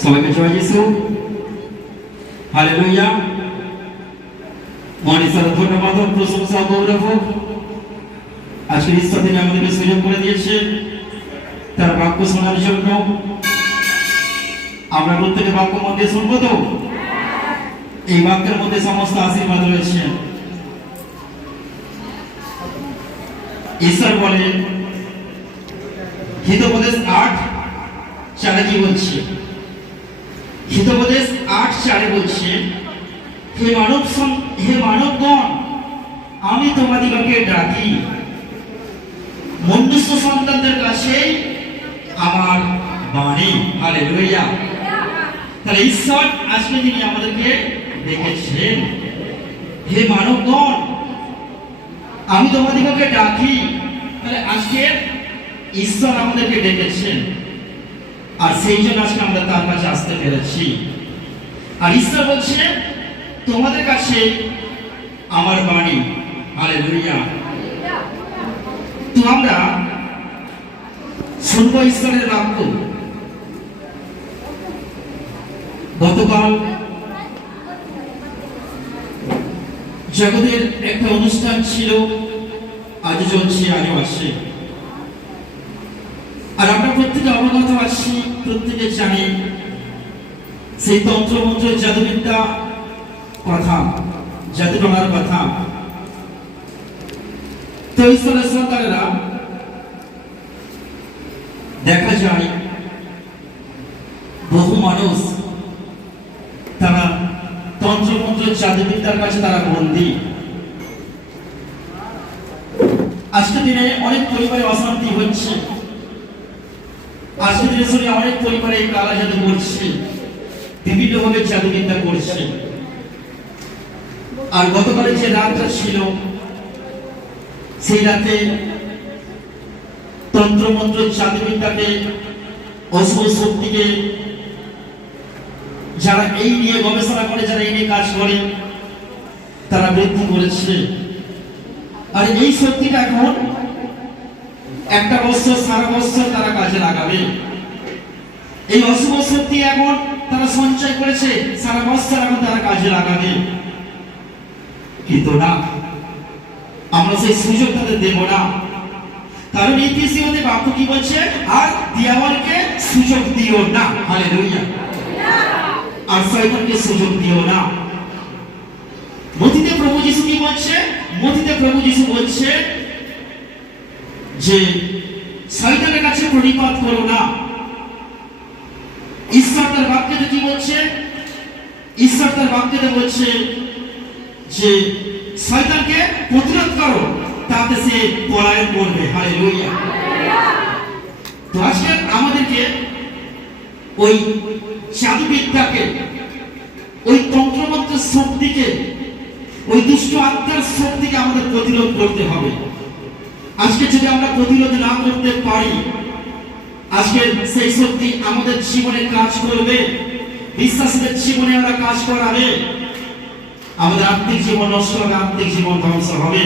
সবাইকে জয় যিশু, হালেলুয়া। মহান ঈশ্বরের ধন্যবাদ ও প্রশংসা গৌরব হোক। আজকে ঈশ্বর তিনি আমাদেরকে সুযোগ করে দিয়েছে তার বাক্য শোনার জন্য। আমরা প্রত্যেকে বাক্য মধ্যে শুনবো তো? এই বাক্যের মধ্যে সমস্ত আশীর্বাদ রয়েছে। ঈশ্বর বলেন হিতোপদেশ 8:4 কি বলছে? হিতোপদেশ 8:4 বলছে, হে মানবগণ, আমি তোমাদিগকে ডাকি মনুষ্য সন্তানদের কাছে আমার বাণী। হালেলুয়া। তাহলে ঈশ্বর আজকে তিনি আমাদেরকে ডেকেছেন, হে মানবগণ আমি তোমাদিগকে ডাকি। তাহলে আজকে ঈশ্বর আমাদেরকে ডেকেছেন, আর সেই জন্য আজকে আমরা তার কাছে আসতে পেরেছি। আর ঈশ্বর বলছে তোমাদের কাছে আমার বাণী। হালেলুয়া। তো আমরা শুনবো ঈশ্বরের বাক্য। গতকাল জগতের একটা অনুষ্ঠান ছিল, আজ চলছে, আজও আসে। আর আমরা প্রত্যেকে অবগত আছি, প্রত্যেকে জানি সেই তন্ত্রমন্ত্র জাদুবিদ্যা কথা, জাদুটনার কথা। তো ঈশ্বরের সন্তানেরা দেখা যায় বহু মানুষ তারা তন্ত্রমন্ত্র জাদুবিদ্যার কাছে তারা বন্দী। আজকের দিনে অনেক পরিবারে অশান্তি হচ্ছে, আজকের দিনে শুনে অনেক পরিবারে কালা জাদু করছে, বিভিন্নভাবে জাদুবিদ্যা করছে। আর গতকালে যে রাতটা ছিল, সেই রাতে তন্ত্রমন্ত্র জাদুবিদ্যাকে, অশুভ শক্তিকে যারা এই নিয়ে গবেষণা করে, যারা এই নিয়ে কাজ করে, তারা বৃদ্ধি করেছে। আর এই শক্তিটা এখন একটা বছর, সারা বছর তারা কাজে লাগাবে। এই অশুভ শক্তি এখন তারা সঞ্চয় করেছে, সারা বছর এখন তারা কাজে লাগাবে। কিন্তু না, আমরা সেই সুযোগ তাদের দেব না। কারণ এই কৃষিতে বাক্য কি বলছে? আর দিয়াওয়ালকে সুযোগ দিও না। হালেলুয়া। আর শয়তানকে সুযোগ দিও না। মথিতে প্রভু যিশু কি বলছে? মথিতে প্রভু যিশু বলছে যে শয়তানের কাছে প্রণিপাত করো না। ঈশ্বর তার বাক্যে কি বলছে? ঈশ্বর তার বাক্যে বলছে যে শয়তানকে প্রতিরোধ করো, তাতে সে পলায়ন করবে। হালেলুয়া। তো আজকে আমাদেরকে ওই জাদুবিদ্যাকে, ওই তন্ত্রমন্ত্রের শক্তিকে, ওই দুষ্ট আত্মার শক্তিকে আমাদের প্রতিরোধ করতে হবে। আজকে যদি আমরা প্রতিরোধ না করতে পারি, আজকে সেই শক্তি আমাদের জীবনে কাজ করবে, বিশ্বাসীদের জীবনে আমরা কাজ করাবে, আমাদের আত্মিক জীবন নষ্ট হবে, আত্মিক জীবন ধ্বংস হবে।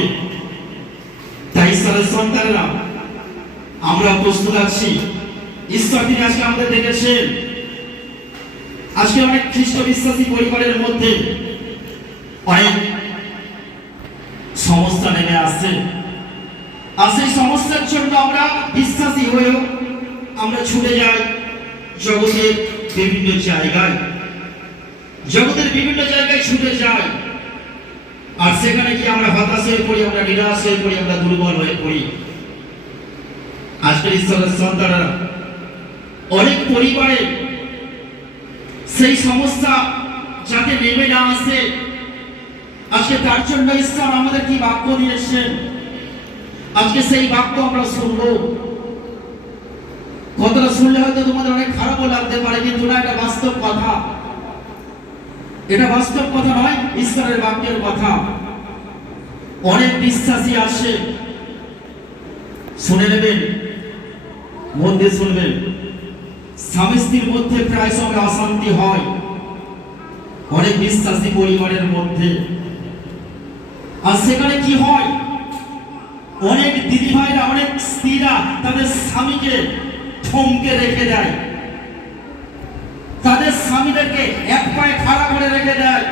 তাই ঈশ্বরের সন্তানেরা আমরা প্রস্তুত আছি। ঈশ্বর তিনি আজকে আমাদের দেখেছেন। আজকে অনেক খ্রিস্ট বিশ্বাসী পরিবারের মধ্যে অনেক সমস্যা নেমে আসছে। আর সেই সমস্যার জন্য আমরা বিশ্বাসী হয়েও আমরা ছুটে যাই জগতের বিভিন্ন জায়গায়, জগতের বিভিন্ন জায়গায় ছুটে যাই। আর সেখানে কি আমরা হতাশ হয়ে পড়ি, আমরা নিরাশ হয়ে পড়ি, আমরা দুর্বল হয়ে পড়ি। আজকের ঈশ্বরের সন্তানেরা অনেক পরিবারে সেই সমস্যা যাতে নেমে না আসে, আজকে তার জন্য ঈশ্বর আমাদের কি বাক্য দিয়েছেন, আজকে সেই বাক্য আমরা শুনবো। কথাটা শুনলে হয়তো তোমাদের অনেক খারাপও লাগতে পারে, কিন্তু না, এটা বাস্তব কথা। এটা বাস্তব কথা নয়, ঈশ্বরের বাক্যের কথা। অনেক বিশ্বাসী আসে, শুনে নেবেন, মন দিয়ে শুনবেন। স্বামী স্ত্রীর মধ্যে প্রায় সময় অশান্তি হয় অনেক বিশ্বাসী পরিবারের মধ্যে। আর সেখানে কি হয়? অনেক দিদি ভাইরা, অনেক স্ত্রীরা তাদের স্বামীকে থমকে রেখে দেয়, তাদের স্বামীদেরকে এক পায়ে খাড়া করে রেখে দেয়,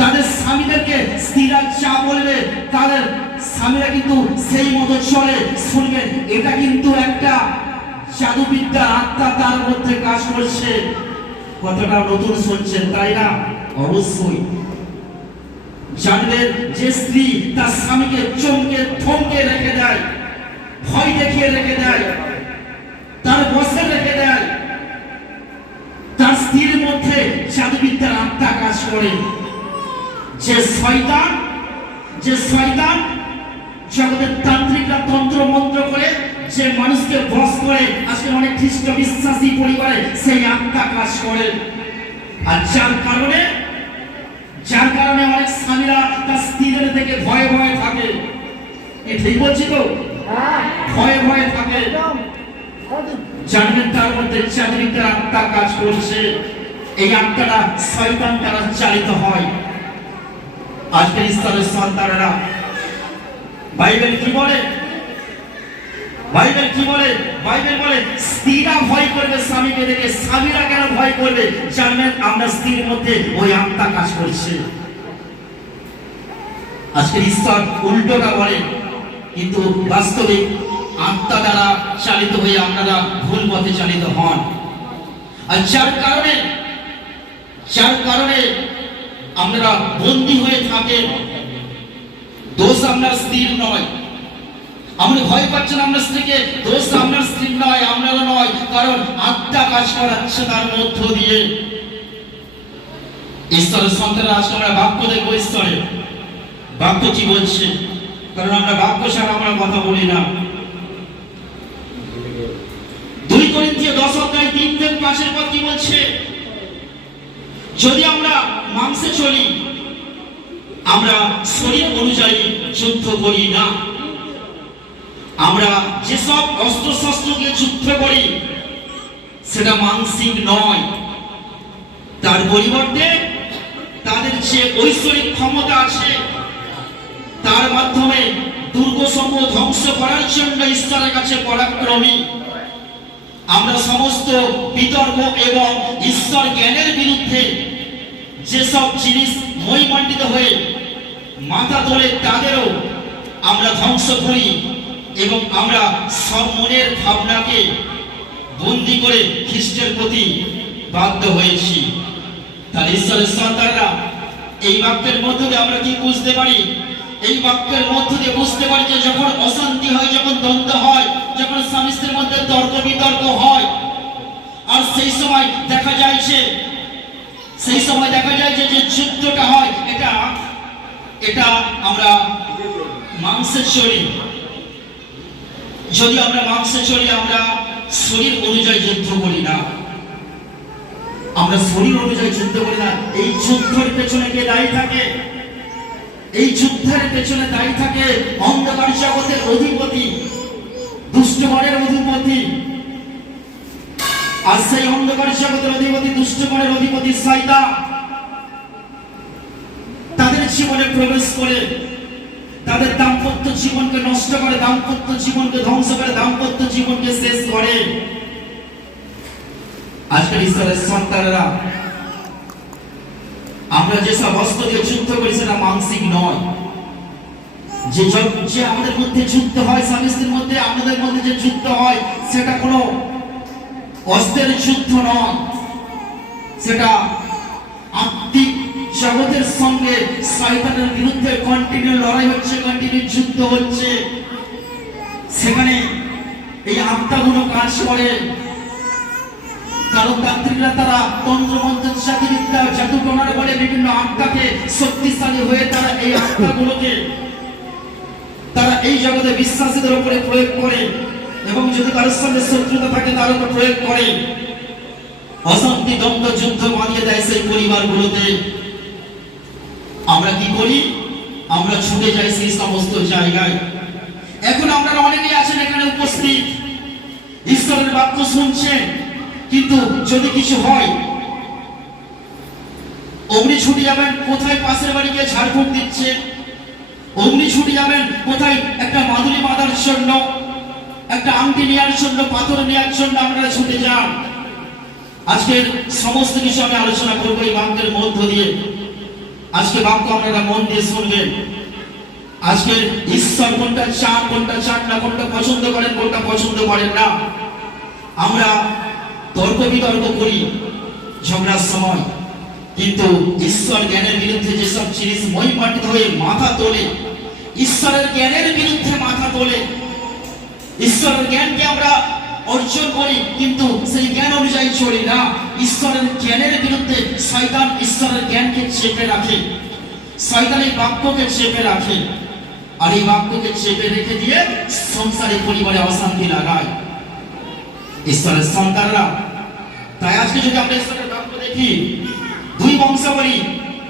তাদের স্বামীদেরকে স্ত্রীরা যা বলবে তাদের স্বামীরা কিন্তু সেই মতো চলে শুনবেন। এটা কিন্তু একটা জাদুবিদ্যা, আত্মা তার মধ্যে কাজ করছে। কতটা নতুন শুনছেন তাই না? অবশ্যই জানবেন যে স্ত্রী তার স্বামীকে চমকে থমকে রেখে দেয়, ভয় দেখিয়ে রেখে দেয়, তার বসে রেখে দেয়, তার স্ত্রীর মধ্যে জাদুবিদ্যার আত্মা কাজ করে। যে শয়তান জগতের তান্ত্রিকরা তন্ত্র মন্ত্র করে যে মানুষকে বশ করে, আজকে অনেক খ্রিস্ট বিশ্বাসী পরিবারে সেই আত্মা কাজ করে। আর যার কারণে অনেক স্বামীরা তার স্ত্রীদের থেকে ভয়ে ভয়ে থাকে। ঠিক বলছি তো? ভয়ে ভয়ে থাকে, জানবেন তার মধ্যে জাদুবিদ্যার আত্মা কাজ করছে। এই আত্মাটা শয়তান দ্বারা চালিত হয়। আজকের ইসলামের সন্তানেরা বাইবেল কি বলে? বাইবেল বলে স্ত্রীরা ভয় করবে স্বামীকে দেখে। স্বামীরা কেন ভয় করবে? জানবেন আমরা স্ত্রীর মধ্যে ওই আত্মা কাজ করছে। আজকের ঈশ্বর উল্টোটা বলে, কিন্তু বাস্তবে আত্মা দ্বারা চালিত হয়ে আপনারা ভুল পথে চালিত হন। আর যার কারণে আপনারা বন্দী হয়ে থাকেন। দোষ আপনার স্ত্রীর নয়। আপনি ভয় পাচ্ছেন আপনার স্ত্রীকে, দোষ আপনার স্ত্রীর নয়, আপনারও নয়, কারণ আত্মা কাজ করাচ্ছে তার মধ্য দিয়ে। ঈশ্বরের সন্তানরা আজকে আমরা বাক্য দেখবো। ঈশ্বরের বাক্য কি বলছে, কারণ আমরা বাক্য ছাড়া আমরা কথা বলি না। 2 করিন্থীয় 10:3-5 পদ কি বলছে? যদি আমরা মাংসে চলি, আমরা শরীর অনুযায়ী যুদ্ধ করি না। আমরা যেসব অস্ত্র শস্ত্র দিয়ে যুদ্ধ করি সেটা মানসিক নয়, তার পরিবর্তে তাদের যে ঐশ্বরিক ক্ষমতা আছে তার মাধ্যমে দুর্গসমূহ ধ্বংস করার জন্য ঈশ্বরের কাছে পরাক্রমী। আমরা সমস্ত বিতর্ক এবং ঈশ্বর জ্ঞানের বিরুদ্ধে যেসব জিনিস মহিমান্বিত হয়ে মাথা তোলে তাদেরও আমরা ধ্বংস করি, এবং আমরা সব মনের ভাবনাকে বন্দী করে খ্রিস্টের প্রতি বাধ্য হয়েছি। তার ঈশ্বরের সন্তানরা এই বাক্যের মধ্য দিয়ে আমরা কি বুঝতে পারি? এই বাক্যের মধ্য দিয়ে বুঝতে পারি যে যখন অশান্তি হয়, যখন দ্বন্দ্ব হয়, যখন স্বামী স্ত্রীর মধ্যে তর্ক বিতর্ক হয়, আর সেই সময় দেখা যায় যে যে যুদ্ধটা হয় এটা আমরা মাংসে চলি। যদি আমরা মাংসে চলি, আমরা শরীর অনুযায়ী যুদ্ধ করি না। আমরা শরীর অনুযায়ী যুদ্ধ করি না। এই যুদ্ধের পেছনে কে দায়ী থাকে? এই যুদ্ধের পেছনে দায়ী থাকে অন্ধকার জগতের অধিপতি, দুষ্টমনের অধিপতি। আর সেই অন্ধকার জগতের অধিপতি, দুষ্টমনের অধিপতি শয়তান তাদের জীবনে প্রবেশ করে তাদের দাম্পত্য জীবনকে নষ্ট করে, দাম্পত্য জীবনকে ধ্বংস করে, দাম্পত্য জীবনকে শেষ করে। আজকের ঈশ্বরের সন্তানেরা আমরা যেসব অস্ত্র দিয়ে যুদ্ধ করি সেটা মানসিক নয়। যে আমাদের মধ্যে যুদ্ধ হয়, স্বামী স্ত্রীর মধ্যে আমাদের মধ্যে যে যুদ্ধ হয় সেটা কোনো অস্ত্রের যুদ্ধ নয়, সেটা আত্মিক জগতের সঙ্গে শয়তানের বিরুদ্ধে কন্টিনিউ লড়াই হচ্ছে, কন্টিনিউ যুদ্ধ হচ্ছে। সেখানে এই আত্মাগুলো কাজ করে। কারণ তান্ত্রিকরা তারা তন্ত্রমন্ত্র জাদুবিদ্যা জাদুটোনার বলে বিভিন্ন আত্মাকে শক্তিশালী হয়ে তারা এই আত্মাগুলোকে তারা এই জগতে বিশ্বাসীদের উপরে প্রয়োগ করে, এবং যদি তার সঙ্গে শত্রুতা থাকে তার উপর প্রয়োগ করে। অশান্তি দ্বন্দ্ব যুদ্ধ বাঁধিয়ে দেয় সেই পরিবারগুলোতে। আমরা কি করি? আমরা ছুটে যাই সেই সমস্ত জায়গায়। এখন আপনারা অনেকেই আছেন এখানে উপস্থিত, ঈশ্বরের বাক্য শুনছেন, কিন্তু যদি কিছু হয় অগ্নি ছুটে যাবেন কোথায় পাশের বাড়ি গিয়ে ঝাড়ফুঁক দিচ্ছে, অগ্নি ছুটে যাবেন কোথায় একটা মাদুলি বাঁধার জন্য, একটা আংটি নেওয়ার জন্য, পাথর নেওয়ার জন্য আপনারা ছুটে যান। আজকের সমস্ত কিছু আমি আলোচনা করবো এই বাক্যের মধ্য দিয়ে। আজকে বাক্য আপনারা মন দিয়ে শুনবেন। আজকের ঈশ্বর কোনটা চান, কোনটা চান না, কোনটা পছন্দ করেন, কোনটা পছন্দ করেন না। আমরা তর্ক বিতর্ক করি ঝগড়ার সময়, কিন্তু ঈশ্বর জ্ঞানের বিরুদ্ধে যেসব জিনিস মহিমান্বিত হয়ে মাথা তোলে, ঈশ্বরের জ্ঞানের বিরুদ্ধে মাথা তোলে, ঈশ্বরের জ্ঞানকে আমরা অর্জন করি কিন্তু সেই জ্ঞান অনুযায়ী চলি না। ঈশ্বরের জ্ঞানের বিরুদ্ধে শয়তান ঈশ্বরের জ্ঞানকে চেপে রাখে, শয়তান এই বাক্যকে চেপে রাখে, আর এই বাক্যকে চেপে রেখে দিয়ে সংসারে পরিবারে অশান্তি লাগায় ঈশ্বরের সন্তানরা। তাই আজকে যদি আমরা ঈশ্বরের বাক্য দেখি, 2 বংশাবলী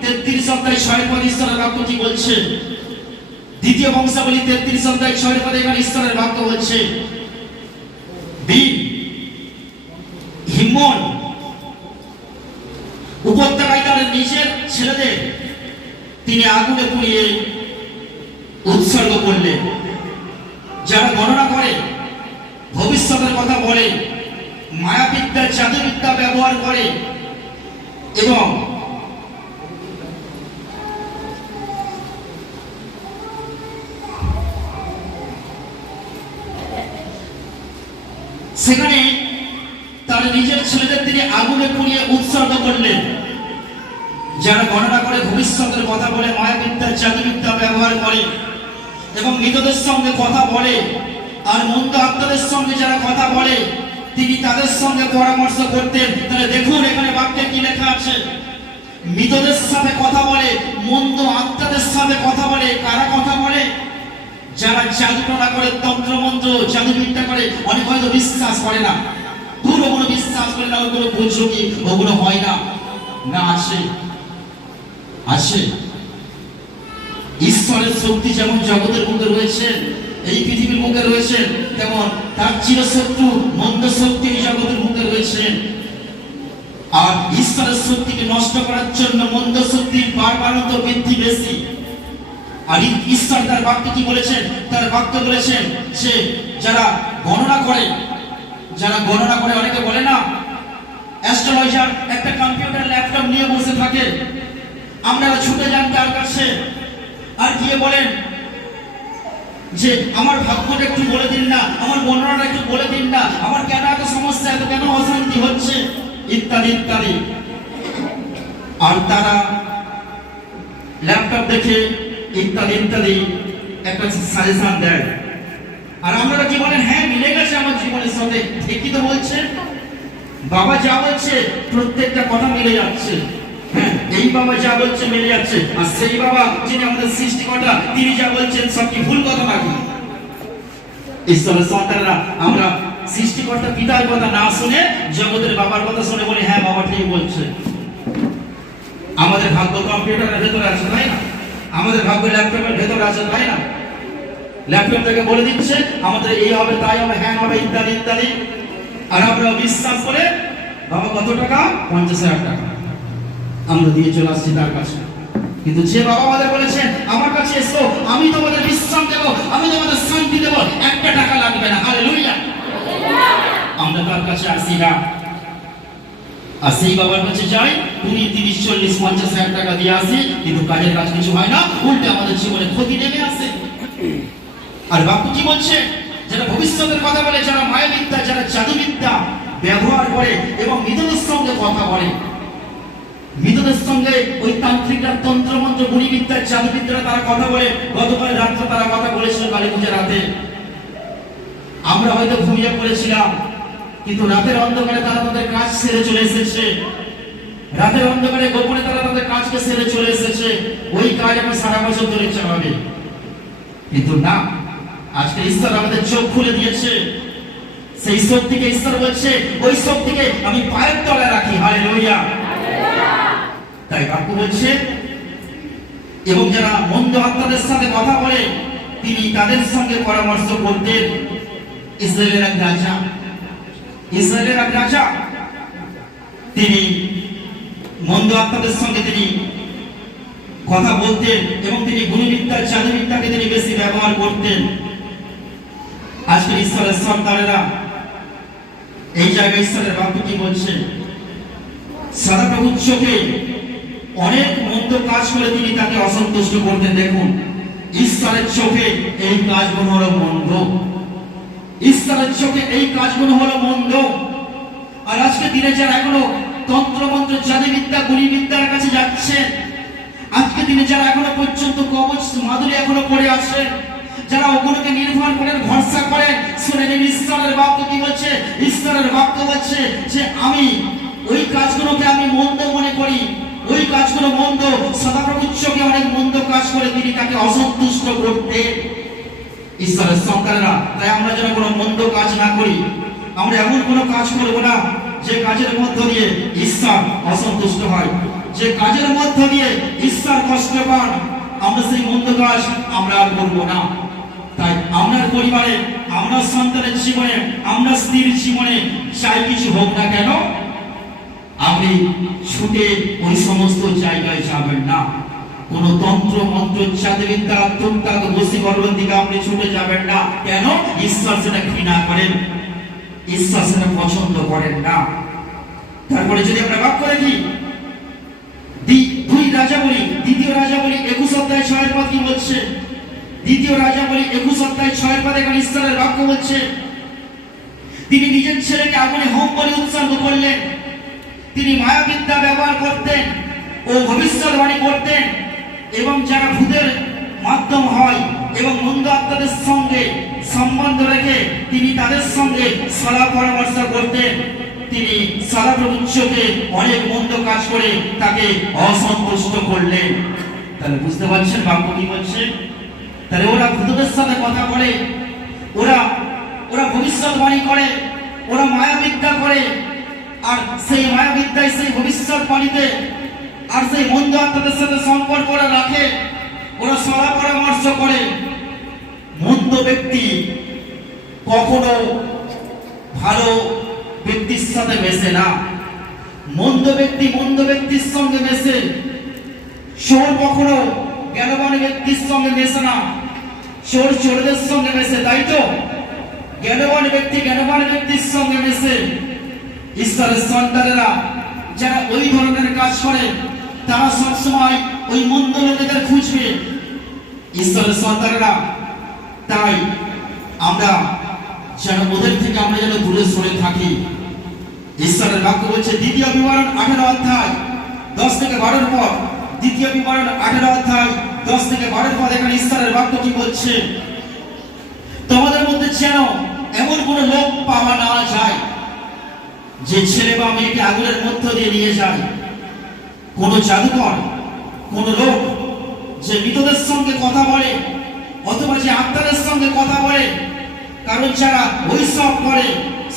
33 অধ্যায় 6 পদে ঈশ্বরের বাক্য কি বলছে? দ্বিতীয় বংশাবলী 33 অধ্যায় 6 পদে এখানে ঈশ্বরের বাক্য বলছে, হিম্মন উপত্যকায় তার নিজের ছেলেদের তিনি আগুনে পুড়িয়ে উৎসর্গ করলেন। যারা গণনা করে, ভবিষ্যতের কথা বলে, মায়াবিদ্যা জাদুবিদ্যা ব্যবহার করে এবং সেখানে তার নিজের ছেলেদের তিনি আগুনে পুড়িয়ে উৎসর্গ করলেন। যারা গণনা করে, ভবিষ্যতের কথা বলে, মায়াবিদ্যা জাদুবিদ্যা ব্যবহার করে এবং মৃতদের সঙ্গে কথা বলে, আর মন্দ আত্মাদের সঙ্গে যারা কথা বলে তিনি তাদের সঙ্গে পরামর্শ করতেন। তাহলে দেখুন এখানে বাক্যে কি লেখা আছে, মৃতদের সাথে কথা বলে, মন্দ আত্মাদের সাথে কথা বলে। কারা কথা বলে? যারা জাদুটনা করে, তন্ত্রমন্ত্র জাদুবিদ্যা করে। অনেক হয়তো বিশ্বাস করে না, ওগুলো বিশ্বাস করে না, ওগুলো বুঝো কি ওগুলো হয় না, না আসে আসে। ঈশ্বরের শক্তি যেমন জগতের মুখে রয়েছে, এই পৃথিবীর মুখে রয়েছে, তেমন তার চিরশত্রু মন্দ শক্তি এই জগতের মুখে রয়েছে। আর ঈশ্বরের শক্তিকে নষ্ট করার জন্য মন্দ শক্তির বাড়বাড়ন্ত বৃদ্ধি বেশি। আর ঈশ্বর তার বাক্য কি বলেছেন? তার বাক্য বলেছেন যে যারা গণনা করে, অনেকে বলে না অ্যাস্ট্রোলজার একটা কম্পিউটার ল্যাপটপ নিয়ে বসে থাকে, আপনারা ছুটে যান তার কাছে আর গিয়ে বলেন যে আমার ভাগ্যটা একটু বলে দিন না, আমার গণনাটা একটু বলে দিন না, আমার কেন এত সমস্যা, এত কেন অশান্তি হচ্ছে, ইত্যাদি ইত্যাদি। আর তারা ল্যাপটপ দেখে ইত্যাদি ইত্যাদি একটা সাজেশন দেয়। আর আমরা কি বলেন, হ্যাঁ মিলে গেছে আমার জীবনের সাথে, ঠিকই তো বলছে, বাবা যা বলছে প্রত্যেকটা কথা মিলে যাচ্ছে। হ্যাঁ, এই বাবা যা বলছে মিলে যাচ্ছে, আর সেই বাবা যিনি আমাদের সৃষ্টিকর্তা তিনি যা বলছেন সব কি ভুল কথা নাকি? ঈশ্বরের সন্তানরা আমরা সৃষ্টিকর্তা পিতার কথা না শুনে জগতের বাবার কথা শুনে বলি হ্যাঁ বাবা ঠিক বলছে। আমাদের ভাগ্য কম্পিউটারের ভেতরে আছে, তাই না? আমাদের ভাগ্য ল্যাপটপের ভেতরে আছে, তাই না? ল্যাপটপ থেকে বলে দিচ্ছে আমাদের এই হবে, তাই হবে, হ্যাঁ হবে, ইত্যাদি ইত্যাদি। আর আমরা বিশ্বাস করে বাবা কত টাকা? 50,000 টাকা আমরা দিয়ে চলে আসছি তার কাছে। কিন্তু যে বাবা আমাদের বলেছেন আমার কাছে এসো, আমি তোমাদের বিশ্রাম দেব, আমি তোমাদের শান্তি দেব, 1 টাকা লাগবে না, হালেলুয়া। আমরা তার কাছে আসি না, আর সেই বাবার কাছে যাই 20, 30, 40, 50,000 টাকা দিয়ে আসি, কিন্তু কাজের কাজ কিছু হয় না, উল্টে আমাদের জীবনে ক্ষতি নেমে আসে। আর বাক্য কি বলছে? যারা ভবিষ্যতের কথা বলে, যারা মায়াবিদ্যা, যারা জাদুবিদ্যা ব্যবহার করে এবং মৃতদের সঙ্গে কথা বলে, মৃতদের সঙ্গে ওই তান্ত্রিকরা তন্ত্রমন্ত্র গুণিবিদ্যা জাদুবিদ্যা তারা কথা বলে। গতকাল রাত্রে তারা কথা বলেছিল, কালী পূজার রাতে আমরা হয়তো ঘুমিয়ে পড়েছিলাম, কিন্তু রাতের অন্ধকারে তারা তাদের কাজ সেরে চলে এসেছে। রাতের অন্ধকারে গোপনে তারা তাদের কাজকে সেরে চলে এসেছে। ওই কাজ আমরা সারা বছর ধরে চালাবে, কিন্তু না, আজকে ঈশ্বর আমাদের চোখ খুলে দিয়েছে। সেই শক্তিকে ঈশ্বর বলছে ওই শক্তিকে আমি পায়ের তলায় রাখি, হালেলুয়া। তাই বাক্য বলছে, এবং যারা মন্দ আত্মাদের সাথে কথা বলে তিনি তাদের সঙ্গে পরামর্শ করতেন। ইসরায়েলের এক রাজা তিনি মন্দ আত্মাদের সঙ্গে তিনি কথা বলতেন এবং তিনি গুণবিদ্যা জাদুবিদ্যাকে তিনি বেশি ব্যবহার করতেন। আজকে ঈশ্বরের সন্তানেরা এই জায়গায় ঈশ্বরের বাক্য কি বলছে? সদাপ্রভুর চোখে অনেক মন্দ কাজ করে তিনি তাকে অসন্তুষ্ট করতেন। দেখুন, ঈশ্বরের চোখে এই কাজগুলো হলো মন্দ, ঈশ্বরের চোখে এই কাজগুলো হলো মন্দ। আর আজকে দিনে যারা এখনো তন্ত্রমন্ত্র জাদুবিদ্যা গুলিবিদ্যার কাছে যাচ্ছেন, আজকে দিনে যারা এখনো পর্যন্ত কবচ মাদুরি এখনো পড়ে আসেন, যারা ওগুলোকে নির্ভর করেন, ভরসা করেন, শুনে নিন ঈশ্বরের বাক্য কি বলছে। ঈশ্বরের বাক্য বলছে যে আমি ওই কাজগুলোকে আমি মন্দ মনে করি, ওই কাজগুলো মন্দ। সদাপ্রভুর চোখে অনেক মন্দ কাজ করে তিনি তাকে অসন্তুষ্ট করতেন ঈশ্বরের সন্তানেরা। তাই আমরা যেন কোনো মন্দ কাজ না করি, আমরা এমন কোনো কাজ করব না যে কাজের মধ্য দিয়ে ঈশ্বর অসন্তুষ্ট হয়, যে কাজের মধ্য দিয়ে ঈশ্বর কষ্ট পান। আমরা সেই মন্দ কাজ আমরা আর করব না। তাই আপনার পরিবারে, আপনার সন্তানের জীবনে, আপনার স্ত্রীর জীবনে যাই কিছু হোক না কেন, আপনি ছুটে ওই সমস্ত জায়গায় যাবেন না। কোন তন্ত্র মন্ত্র জাদুবিদ্যা টুকটাক বশীকরণের দিকে আপনি ছুটে যাবেন না। কেন? ঈশ্বর সেটা ঘৃণা করেন, ঈশ্বর সেটা পছন্দ করেন না। তারপরে যদি আমরা বাক্য দেখি, দুই রাজাবলী, দ্বিতীয় রাজাবলী 21 অধ্যায় 6 পদ কি বলছে? দ্বিতীয় রাজাবলী 21 অধ্যায় 6 পদে এখানে ঈশ্বরের বাক্য বলছে, তিনি নিজের ছেলেকে আগুনে হোম বলে উৎসর্গ করলেন। তিনি মায়াবিদ্যা ব্যবহার করতেন ও ভবিষ্যৎবাণী করতেন, এবং যারা ভূতের মাধ্যম হয় এবং মন্দ আত্মাদের সঙ্গে সম্বন্ধ রেখে তিনি তাদের সঙ্গে সলা পরামর্শ করতেন। তিনি সদাপ্রভুর চোখে অনেক মন্দ কাজ করে তাকে অসন্তুষ্ট করলেন। তাহলে বুঝতে পারছেন বাক্য কি বলছে? তাহলে ওরা ভূতদের সাথে কথা বলে, ওরা ভবিষ্যৎবাণী করে, ওরা মায়াবিদ্যা করে, আর সেই মায়াবিদ্যায়, সেই ভবিষ্যৎবাণীতে আর সেই মন্দ আত্মাদের সাথে সম্পর্ক ওরা রাখে, ওরা সলা পরামর্শ করে। মন্দ ব্যক্তি কখনো ভালো ব্যক্তির সাথে মেশে না, মন্দ ব্যক্তি মন্দ ব্যক্তির সঙ্গে মেশে। চোর কখনো জ্ঞানবান ব্যক্তির সঙ্গে মেশে না, চোর চোরদের সঙ্গে মেশে, তাই তো? জ্ঞানবান ব্যক্তি জ্ঞানবান ব্যক্তির সঙ্গে মেশে। ঈশ্বরের সন্তানেরা যারা ওই ধরনের কাজ করে, তারা সবসময় ওই মন্দ লোকেদের খুঁজবে, ঈশ্বরের সন্তানেরা। তাই আমরা যেন ওদের থেকে আমরা যেন দূরে সরে থাকি। ঈশ্বরের বাক্য বলছে দ্বিতীয় বিবরণ 18 অধ্যায় 10 থেকে 12 পদ, দ্বিতীয় বিবরণ 18 অধ্যায় 10 থেকে 12 পদ, এখানে ঈশ্বরের বাক্য কি বলছে? তোমাদের মধ্যে যেন এমন কোন লোক পাওয়া না যায় যে ছেলে বা মেয়েকে আগুনের মধ্য দিয়ে নিয়ে যায়। কোন জাদুকর, কোন লোক যে মৃতদের সঙ্গে কথা বলে অথবা যে আত্মাদের সঙ্গে কথা বলে, কারণ যারা ওই সব করে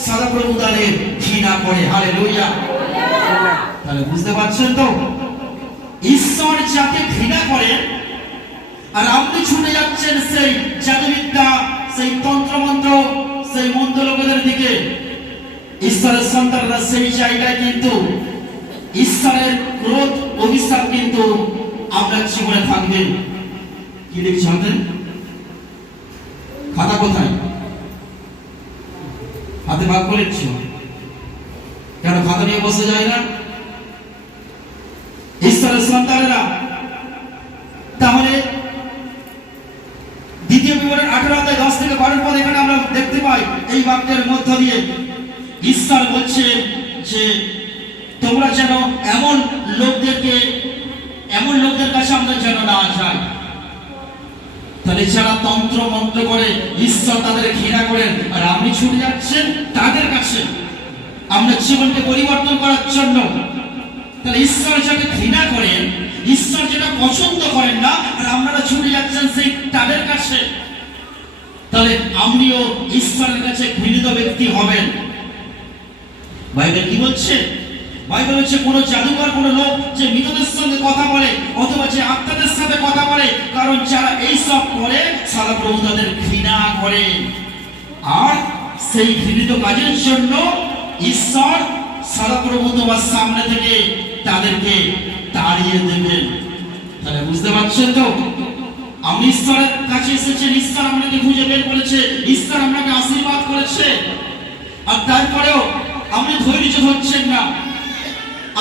সদাপ্রভু তাদের ঘৃণা করে। হালেলুয়া। তাহলে বুঝতে পারছেন তো, ঈশ্বর যাকে ঘৃণা করে, আর আপনি ছুটে যাচ্ছেন সেই জাদুবিদ্যা, সেই তন্ত্রমন্ত্র, সেই মন্দ লোকেদের দিকে। ঈশ্বরের সন্তানরা সেই জায়গায় কিন্তু ঈশ্বরের ক্রোধ, অভিশাপ কিন্তু আপনার জীবনে থাকবে। কি লিখছেন? খাতা কোথায়? হাতে ভাগ করেছ কেন? খাতা নিয়ে বসে যায় না ঈশ্বরের সন্তানেরা। তাহলে দ্বিতীয় বিবরণ 18 অধ্যায় 10 থেকে 12 পদ এখানে আমরা দেখতে পাই, এই বাক্যের মধ্য দিয়ে ঈশ্বর বলছে যে তোমরা যেন এমন লোকদের কাছে আমরা যেন না যাই। তাহলে যারা তন্ত্র মন্ত্র করে ঈশ্বর তাদের ঘৃণা করেন, আর আপনি ছুটে যাচ্ছেন তাদের কাছে আমরা জীবনকে পরিবর্তন করার জন্য। তাহলে ঈশ্বর যাকে ঘৃণা করেন, ঈশ্বর যেটা পছন্দ করেন না, আর আপনারা ছুটে যাচ্ছেন সেই তাদের কাছে। তাহলে আপনিও ঈশ্বরের কাছে ঘৃণিত ব্যক্তি হবেন। বাইবেল কি বলছে? বাইবেল হচ্ছে কোন জাদুকর, কোন লোক যে মৃতদের সঙ্গে কথা বলে অথবা যে আত্মাদের সাথে কথা বলে, কারণ যারা এই সব করে সদাপ্রভু তাদের ঘৃণা করে, আর সেই ঘৃণিত কাজের জন্য ঈশ্বর সদাপ্রভু তোমার সামনে থেকে তাদেরকে তাড়িয়ে দেবেন। তাহলে বুঝতে পারছেন তো, আপনি ঈশ্বরের কাছে এসেছেন, ঈশ্বর আপনাকে খুঁজে বের করেছে, ঈশ্বর আপনাকে আশীর্বাদ করেছে, আর তারপরেও আপনি ধৈর্য ধরছেন না।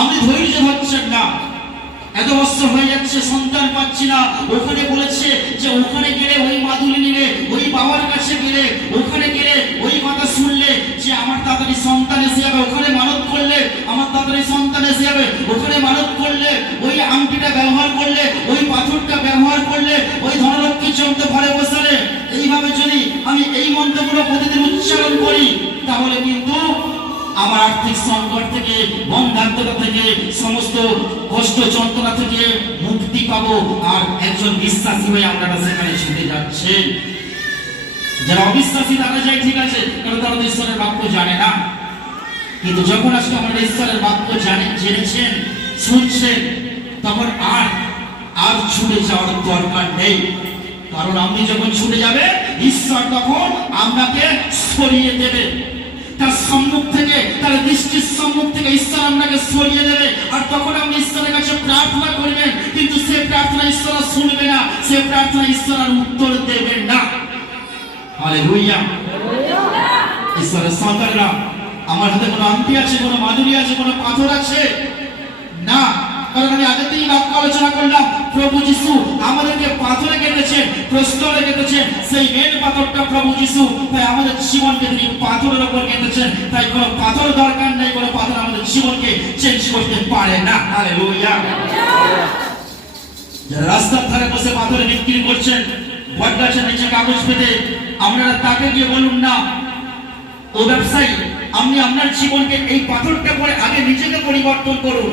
আপনি ধৈর্য ধরছেন না, এত বছর হয়ে যাচ্ছে সন্তান পাচ্ছি না। ওখানে বলেছে যে ওখানে গেলে ওই মাদুলি নিলে, ওই বাবার কাছে গেলে, ওখানে গেলে ওই কথা শুনলে যে আমার তাড়াতাড়ি সন্তান এসে যাবে, ওখানে মানত করলে আমার তাড়াতাড়ি সন্তান এসে যাবে, ওখানে মানত করলে, ওই আংটিটা ব্যবহার করলে, ওই পাথরটা ব্যবহার করলে, ওই ধনলক্ষ্মী যন্ত্র ঘরে বসালে, এইভাবে যদি আমি এই মন্ত্রগুলো প্রতিদিন উচ্চারণ করি তাহলে কিন্তু আমার আর্থিক সংকট থেকে, বন্ধাত্মতা থেকে, সমস্ত কষ্ট যন্ত্রণা থেকে মুক্তি পাবো। আর একজন বিশ্বাসী হয়ে আপনারা সেখানে ছুটে যাচ্ছে। যারা অবিশ্বাসী তারা যায়, ঠিক আছে, কারণ তারা তো ঈশ্বরের বাক্য জানে না। কিন্তু যখন আজকে আমরা ঈশ্বরের বাক্য জেনেছেন, শুনছেন, তখন আর ছুটে যাওয়ার দরকার নেই। কারণ আপনি যখন ছুটে যাবে, ঈশ্বর তখন আপনাকে সরিয়ে দেবে। তার সম্মুখ থেকে, তার দৃষ্টির সম্মুখ থেকে ঈশ্বর আপনাকে সরিয়ে দেবে। আর তখন আপনি ঈশ্বরের কাছে প্রার্থনা করবেন, কিন্তু সে প্রার্থনা ঈশ্বর শুনবে না, সে প্রার্থনা ঈশ্বর আর উত্তর দেবেন না। হালেলুয়া। ঈশ্বরের সন্তানরা, আমার হাতে কোনো আংটি আছে, কোনো মাদুরি আছে, কোনো পাথর আছে না। কারণ আমি আগে থেকেই বাক্য আলোচনা করলাম, প্রভু যিশু আমাদেরকে পাথরে কেটেছেন, প্রস্তরে কেটেছেন, সেই মেন পাথরটা প্রভু যিশু। তাই আমাদের জীবনকে তিনি পাথরের উপর কেটেছেন। তাই কোনো পাথর দরকার নেই, কোনো পাথর আমাদের জীবনকে চেঞ্জ করতে পারে না। হালেলুয়া। যারা রাস্তার ধারে বসে পাথরে বিক্রি করছেন, বট গাছের নিচে কাগজ পেতে, আপনারা তাকে গিয়ে বলুন না, ও ব্যবসায়ী, আপনি আপনার জীবনকে এই পাথরটা করে আগে নিজেকে পরিবর্তন করুন।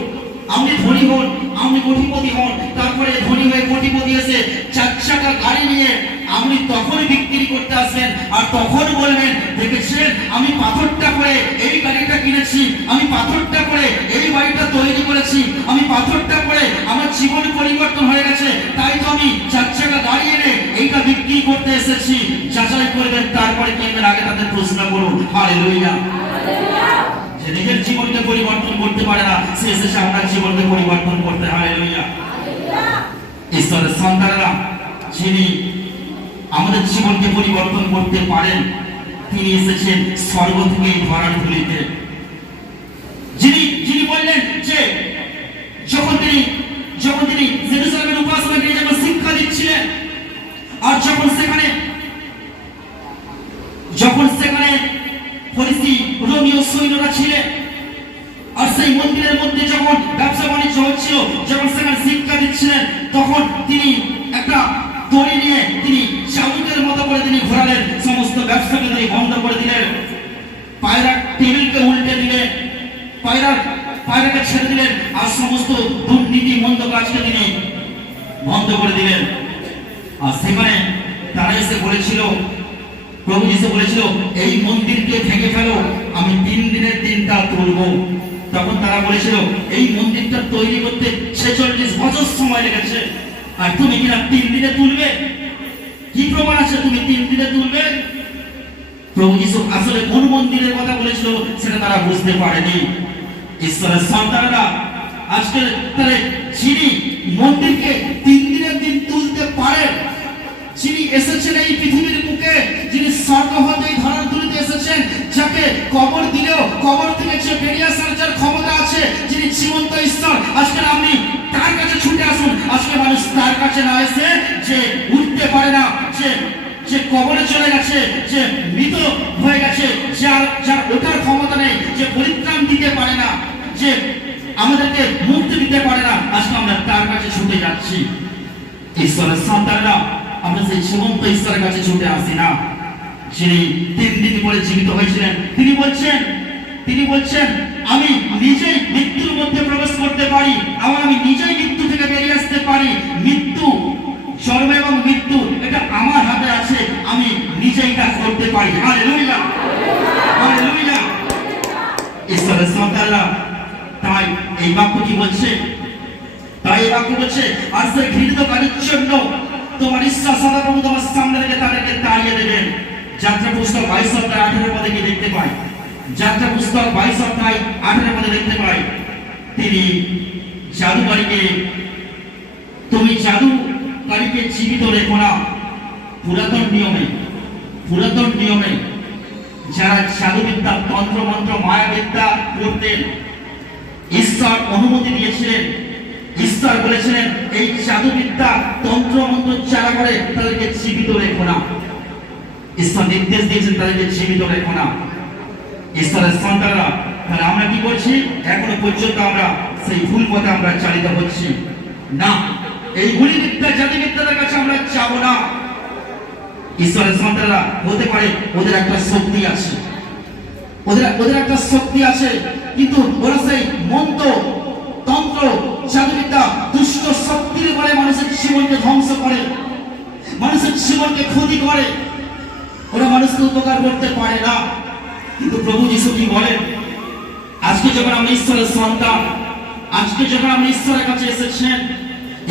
আপনি ধনী হন, আপনি কোটিপতি হন, তারপরে ধনী হয়ে কোটিপতি এসে 4 চাকা গাড়ি নিয়ে আপনি তখন বিক্রি করতে আসবেন। আর তখন বলবেন, দেখেছেন আমি পাথরটা করে এই গাড়িটা কিনেছি, আমি পাথরটা করে এই বাড়িটা তৈরি করেছি, আমি পাথরটা করে আমার জীবন পরিবর্তন হয়ে গেছে, তাই তো আমি 4 চাকা গাড়ি এনে এইটা বিক্রি করতে এসেছি। যাচাই করবেন, তারপরে কিনবেন। আগে তাদের প্রশ্ন করুন। হালেলুয়া। যে নিজের জীবনকে পরিবর্তন করতে পারে না, সে এসেছে আপনার জীবনকে পরিবর্তন করতে। হালেলুয়া। ঈশ্বরের সন্তানেরা, যিনি আমাদের জীবনকে পরিবর্তন করতে পারেন, তিনি এসেছেন স্বর্গ থেকে ধরার ধুলিতে। যিনি বললেন যে যখন তিনি জেরুজালেমের উপাসনা গিয়ে যখন শিক্ষা দিচ্ছিলেন, আর যখন সেখানে ফরিসি রোমীয় সৈন্যরা ছিলেন, আর সেই মন্দিরের মধ্যে যখন ব্যবসা বাণিজ্য হচ্ছিল, যখন সেখানে শিক্ষা দিচ্ছিলেন, তখন তিনি একটা দড়ি নিয়ে তিনি চাবুকের মতো করে তিনি ঘোরালেন, সমস্ত ব্যবসাকে তিনি বন্ধ করে দিলেন, পায়রা টেবিলকে উল্টে দিলেন, পায়রাকে ছেড়ে দিলেন, আর সমস্ত দুর্নীতি মন্দ কাজকে তিনি বন্ধ করে দিলেন। আর সেখানে তারা এসে বলেছিল, প্রভু যিশু বলেছিল, এই মন্দিরকে ভেঙে ফেলো, আমি 3 দিনের দিনটা তুলব। তখন তারা বলেছিল, এই মন্দিরটা তৈরি করতে 46 বছর সময় লেগেছে, আর তুমি কিনা 3 দিনে তুলবে? কি প্রমাণ আছে তুমি 3 দিনে তুলবে? প্রভু যিশু আসলে কোন মন্দিরের কথা বলেছিল সেটা তারা বুঝতে পারেনি। ঈশ্বরের সন্তানেরা, আজকে তাহলে যিনি মন্দিরকে 3 দিনের দিন তুলতে পারেন, যিনি এসেছেন এই পৃথিবীর মুখে, যিনি স্বর্গ হতে এই ধরার ধুলিতে এসেছেন, যাকে কবর দিলেও কবর থেকে যে বেরিয়ে আসার যার ক্ষমতা আছে, যিনি জীবন্ত ঈশ্বর, আজকে আপনি তার কাছে ছুটে আসুন। আজকে মানুষ তার কাছে না এসে, যে উঠতে পারে না, যে কবরে চলে গেছে, যে মৃত হয়ে গেছে, যার ওঠার ক্ষমতা নেই, যে পরিত্রাণ দিতে পারে না, যে আমাদেরকে মুক্তি দিতে পারে না, আজকে আমরা তার কাছে ছুটে যাচ্ছি। ঈশ্বরের সন্তানরা, আমরা সেই জীবন্ত ঈশ্বরের কাছে ছুটে আসি না, যিনি 3 দিন পরে জীবিত হয়েছিলেন। তিনি বলছেন আমি নিজেই মৃত্যুর মধ্যে প্রবেশ করতে পারি, আমি নিজেই মৃত্যু থেকে বেরিয়ে আসতে পারি। মৃত্যু, জন্ম এবং মৃত্যু এটা আমার হাতে আছে, আমি নিজেই তা করতে পারি। Hallelujah, hallelujah. ঈশ্বরের সন্তানরা, তাই এই বাক্য কি বলছে? আর সেই ঘৃণিত কাজের জন্য তোমার ঈশ্বর সদাপ্রভু তোমার সামনে রেখে তাদেরকে তাড়িয়ে দেবেন। যাত্রা পুস্তক 22 অধ্যায় 18 পদে কি দেখতে পাই? যাত্রা পুস্তক 22 অধ্যায় 18 পদে দেখতে পাই, তিনি জাদুকারীকে, তুমি জাদুকারীকে জীবিত রেখো না। পুরাতন নিয়মে যারা জাদুবিদ্যা, তন্ত্রমন্ত্র, মায়াবিদ্যা করতেন, ঈশ্বর অনুমতি দিয়েছিলেন। ঈশ্বর বলেছিলেন এই জাদুবিদ্যা তন্ত্র মন্ত্র যারা করে তাদেরকে জীবিত রেখো না। ঈশ্বর নির্দেশ দিয়েছেন তাদেরকে জীবিত রেখো না। ঈশ্বরের সন্তানরা, তাহলে আমরা কি করছি? এখনো পর্যন্ত আমরা সেই ভুল পথে আমরা চালিত হচ্ছি না। এই গুলি বিদ্যা জাদুবিদ্যাদের কাছে আমরা যাব না। ঈশ্বরের সন্তানরা, হতে পারে ওদের একটা শক্তি আছে, ওদের একটা শক্তি আছে, কিন্তু ওরা সেই মন্ত্র তন্ত্র জাদুবিদ্যা দুষ্ট শক্তির বলে মানুষের জীবনকে ধ্বংস করে, মানুষের জীবনকে ক্ষতি করে। ওরা মানুষকে উপকার করতে পারে না। কিন্তু প্রভু যিশু কি বলেন? আজকে যখন আমরা ঈশ্বরের সন্তান, আজকে যখন আমরা ঈশ্বরের কাছে এসেছেন,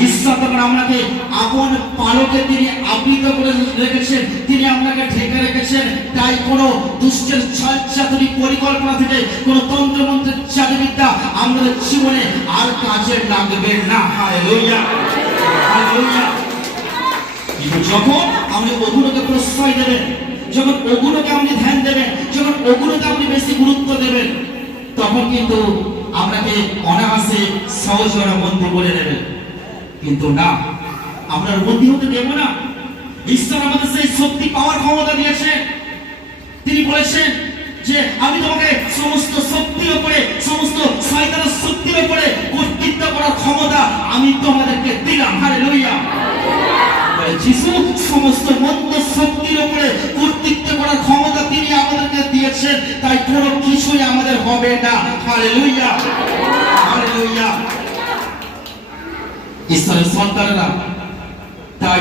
ঈশ্বর তখন আপনাকে আপন পালকে তিনি আবৃত করে রেখেছেন, তিনি আপনাকে ঢেকে রেখেছেন। তাই কোনো দুষ্টের ছলচাতুরি পরিকল্পনা থেকে কোনো তন্ত্রমন্ত্রের জাদুবিদ্যা আমাদের জীবনে আর কাজে লাগবে না। Hallelujah, hallelujah. কিন্তু যখন আপনি ওগুলোকে প্রশ্রয় দেবেন, যখন ওগুলোকে আপনি ধ্যান দেবেন, যখন ওগুলোকে আপনি বেশি গুরুত্ব দেবেন, তখন কিন্তু আপনাকে অনায়াসে সহজে ওরা বন্দী করে নেবেন। কিন্তু না, আমরা বন্দী হতে দেব না। ঈশ্বর আমাদের সেই শক্তি পাওয়ার ক্ষমতা দিয়েছে। তিনি বলেছেন যে আমি তোমাকে সমস্ত শক্তির উপরে, সমস্ত শয়তানের শক্তির উপরে কর্তৃত্ব করার ক্ষমতা আমি তোমাদেরকে দিলাম। হালেলুয়া। যিশু সমস্ত মন্দ শক্তির উপরে কর্তৃত্ব করার ক্ষমতা তিনি আমাদেরকে দিয়েছেন। তাই কোনো কিছুই আমাদের হবে না। Hallelujah, hallelujah. ঈশ্বরের সন্তানেরা, তাই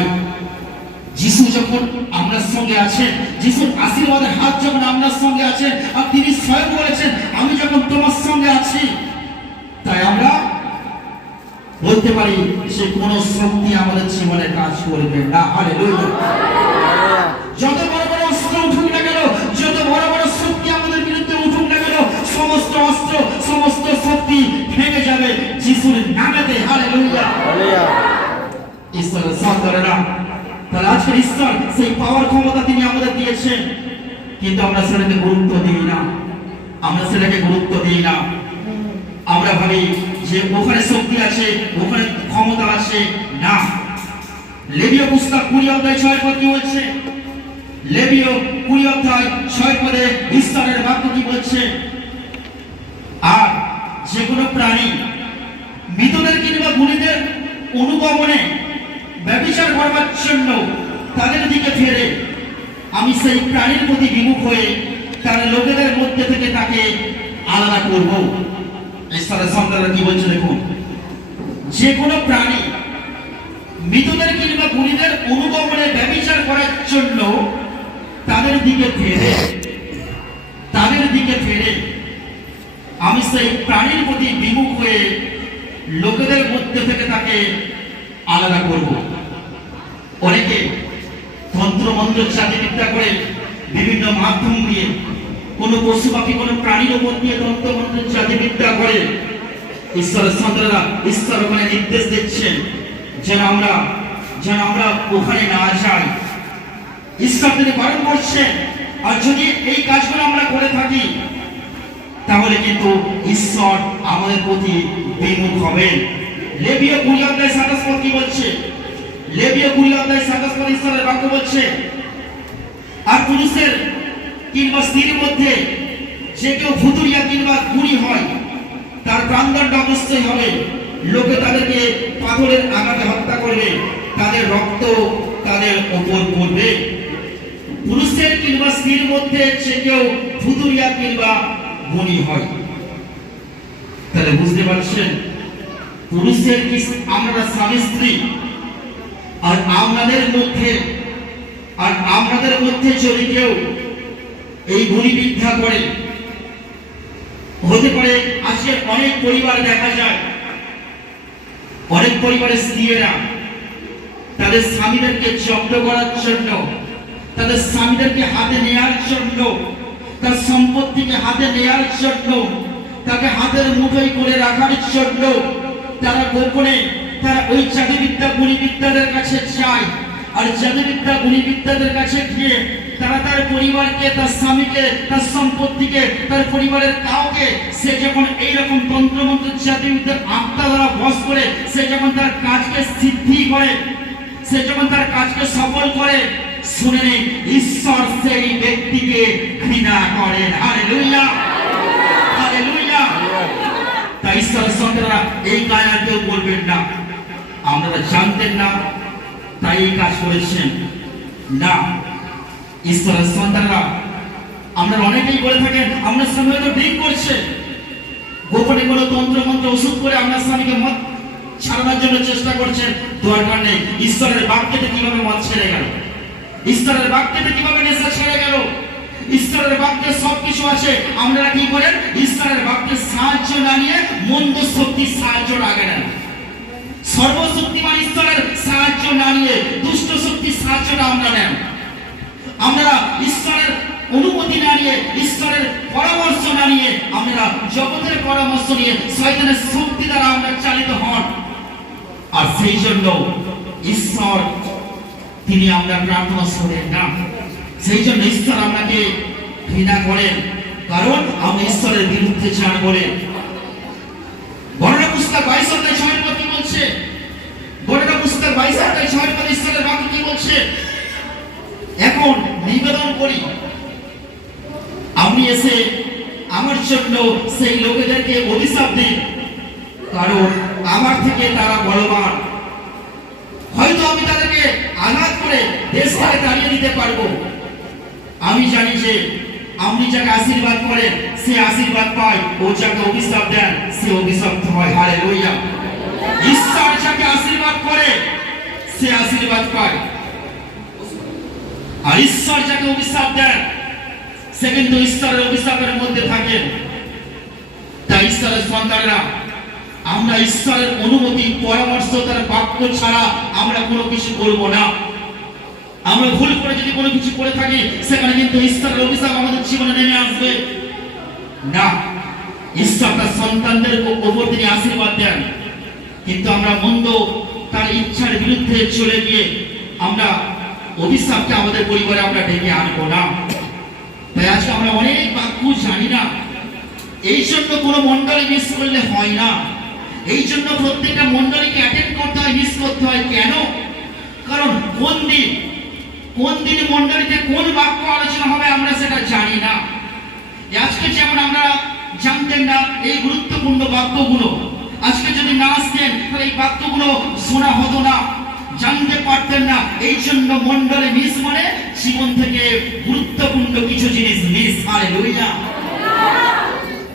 যিশু যখন আপনার সঙ্গে আছেন, যিশুর আশীর্বাদের হাত যখন আপনার সঙ্গে আছেন, আর তিনি স্বয়ং বলেছেন আমি যখন তোমার সঙ্গে আছি, তাই আমরা বলতে পারি সে কোন শক্তি আমাদের জীবনে কাজ করবে না। হালেলুয়া। যত বড় বড় অস্ত্র উঠুক না কেন, যত বড় বড় শক্তি আমাদের বিরুদ্ধে উঠুক না কেন, সমস্ত অস্ত্র সমস্ত শক্তি ভেঙে যাবে যিশুর নামেতে। হালেলুয়া। ঈশ্বরের সন্তানেরা, তাহলে আজকে ঈশ্বর সেই পাওয়ার ক্ষমতা তিনি আমাদের দিয়েছেন, কিন্তু আমরা সেটাকে গুরুত্ব দিই না। আমরা সেটাকে গুরুত্ব দিই না। আমরা ভাবি যে ওখানে শক্তি আছে, ওখানে ক্ষমতা আছে। না। লেবীয় পুস্তক 20 অধ্যায় 6 পদ কি বলছে? লেবীয় 20 অধ্যায় 6 পদে ঈশ্বরের বাক্য কি বলছে? আর যে কোনো প্রাণী মৃতদের কিংবা গুণীদের অনুগমনে ব্যভিচার করবার জন্য তাদের দিকে ফেরে, আমি সেই প্রাণীর প্রতি বিমুখ হয়ে তার লোকেদের মধ্যে থেকে তাকে আলাদা করব। ঈশ্বরের সন্তানরা কি বলছে দেখুন, যে কোনো প্রাণী মৃতদের কিংবা গুণীদের অনুগমনে ব্যভিচার করার জন্য তাদের দিকে ফেরে আমি সেই প্রাণীর প্রতি বিমুখ হয়ে লোকেদের মধ্যে থেকে তাকে আলাদা করব। অনেকে তন্ত্রমন্ত্র জাদুবিদ্যা করে বিভিন্ন মাধ্যম দিয়ে কোন পশু পাখি কোন প্রাণীর উপর দিয়ে তন্ত্রমন্ত্র জাদুবিদ্যা করে। ঈশ্বরের সন্তানেরা, ঈশ্বর ওখানে নির্দেশ দিচ্ছেন যেন আমরা ওখানে না যাই। ঈশ্বর তিনি বারণ করছেন। আর যদি এই কাজগুলো আমরা করে থাকি, তাহলে কিন্তু ঈশ্বর আমাদের প্রতি বিমুখ হবেন। লেবীয় 20 অধ্যায় 27 পদ কি বলছে? লেবীয় 20 অধ্যায় 27 পদ ঈশ্বরের বাক্য বলছে, আর পুরুষের কিংবা স্ত্রীর মধ্যে যে কেউ ভুতুরিয়া কিংবা গুণী হয়, তার প্রাণদণ্ড অবশ্যই হবে। লোকে তাদেরকে পাথরের আঘাতে হত্যা করবে, তাদের রক্ত তাদের উপর পড়বে। পুরুষের কিংবা স্ত্রীর মধ্যে যে কেউ ভুতুরিয়া কিংবা গুণী হয়, তাহলে বুঝতে পারছেন পুরুষের কি আমরা স্বামী স্ত্রী, আর আপনাদের মধ্যে যদি কেউ এই গুণী বিদ্যা করে, হতে পারে আজকে অনেক পরিবার দেখা যায়, অনেক পরিবারের স্ত্রীরা তাদের স্বামীদেরকে জব্দ করার জন্য, তাদের স্বামীদেরকে হাতে নেওয়ার জন্য, তার সম্পত্তিকে হাতে নেওয়ার জন্য, তাকে হাতের মুঠোয় করে রাখার জন্য তারা গোপনে ওই জাদুবিদ্যা গুণীবিদ্যাদের কাছে যায়। আর জাদুবিদ্যা গুণীবিদ্যাদের কাছে গিয়ে তারা তার পরিবারকে, তার স্বামীকে, তার সম্পত্তিকে, তার পরিবারের কাউকে সে যখন এইরকম তন্ত্রমন্ত্র জাতিদের আত্মা দ্বারা বশ করে সে যখন তার কাজকে সিদ্ধি করে, সে যখন তার কাজকে সফল করে, শুনে নিন ঈশ্বর সেই ব্যক্তিকে ঘৃণা করেন। Hallelujah, hallelujah. তাই ঈশ্বরের সন্তানরা এই কাজ আর কেউ বলবেন না, আপনারা জানতেন না তাই এই কাজ করেছেন না। ঈশ্বরের সন্তানরা আমরা অনেকেই বলে থাকেন আপনার স্বামী হয়তো ড্রিঙ্ক করছে, গোপনে কোনো তন্ত্রমন্ত্র ওষুধ করে আপনার স্বামীকে মদ ছাড়ানোর জন্য চেষ্টা করছেন। দরকার নেই। ঈশ্বরের বাক্যতে কিভাবে মদ ছেড়ে গেল, ঈশ্বরের বাক্যতে কিভাবে নেশা ছেড়ে গেল, ঈশ্বরের বাক্যে সবকিছু আছে। আপনারা কি করেন? ঈশ্বরের বাক্যের সাহায্য না নিয়ে মন্দ শক্তির সাহায্য আগে নেন। সর্বশক্তিমান ঈশ্বরের সাহায্য না নিয়ে দুষ্ট শক্তির সাহায্যটা আমরা নেন। আমরা ঈশ্বরের অনুমতি না নিয়ে, ঈশ্বরের পরামর্শ না নিয়ে, আমরা জগতের পরামর্শ নিয়ে শয়তানের শক্তি দ্বারা আমরা চালিত হন। আর সেই জন্য ঈশ্বর তিনি আমরা প্রার্থনা শোনেন না। সেই জন্য ঈশ্বর আপনাকে ঘৃণা করেন, কারণ আপনি ঈশ্বরের বিরুদ্ধে চান বলেন। বর্ণনা পুস্তক 22 অধ্যায় 6 পদ কি বলছে? বর্ণনা পুস্তক 22 অধ্যায় 6 পদ ঈশ্বরের বাক্য কি বলছে? এখন নিবেদন করি আপনি এসে আমার জন্য সেই লোকেদেরকে অভিশাপ দিন, কারণ আমার থেকে তারা বলবান। হয়তো আমি তাদেরকে আঘাত করে দেশ থেকে তাড়িয়ে দিতে পারবো। আমি জানি যে আপনি যাকে আশীর্বাদ করেন সে আশীর্বাদ পায়, ও যাকে অভিশাপ দেন সে অভিশপ্ত হয়। হালেলুয়া। ঈশ্বর যাকে আশীর্বাদ করে সে আশীর্বাদ পায়, আর ঈশ্বর যাকে অভিশাপ দেন সে কিন্তু ঈশ্বরের অভিশাপের মধ্যে থাকেন। তাই ঈশ্বরের সন্তানরা আমরা ঈশ্বরের অনুমতি, পরামর্শ, তার বাক্য ছাড়া আমরা কোনো কিছু করব না। আমরা ভুল করে যদি কোনো কিছু করে থাকি সেখানে কিন্তু ঈশ্বরের অভিশাপ আমাদের জীবনে নেমে আসবে না। ঈশ্বর তার সন্তানদের উপর তিনি আশীর্বাদ দেন, কিন্তু আমরা মন্দ তার ইচ্ছার বিরুদ্ধে চলে গিয়ে আমরা অভিশাপকে আমাদের পরিবারে আমরা ডেকে আনবো না। তাই আজকে আমরা অনেক বাক্য জানি না, এই জন্য কোনো মন্ডলী মিস করলে হয় না। এই জন্য প্রত্যেকটা মন্ডলীকে অ্যাটেন্ড করতে হয়, মিস করতে হয়। কেন? কারণ কোন দিন মন্ডলীতে কোন বাক্য আলোচনা হবে আমরা সেটা জানি না। আজকে যেমন আমরা জানতেন না এই গুরুত্বপূর্ণ বাক্যগুলো, আজকে যদি না আসতেন তাহলে এই বাক্যগুলো শোনা হতো না, জানতে পারতেন না। এই জন্য মন্ডলী মিস মানে জীবন থেকে গুরুত্বপূর্ণ কিছু জিনিস মিস। হালেলুয়া।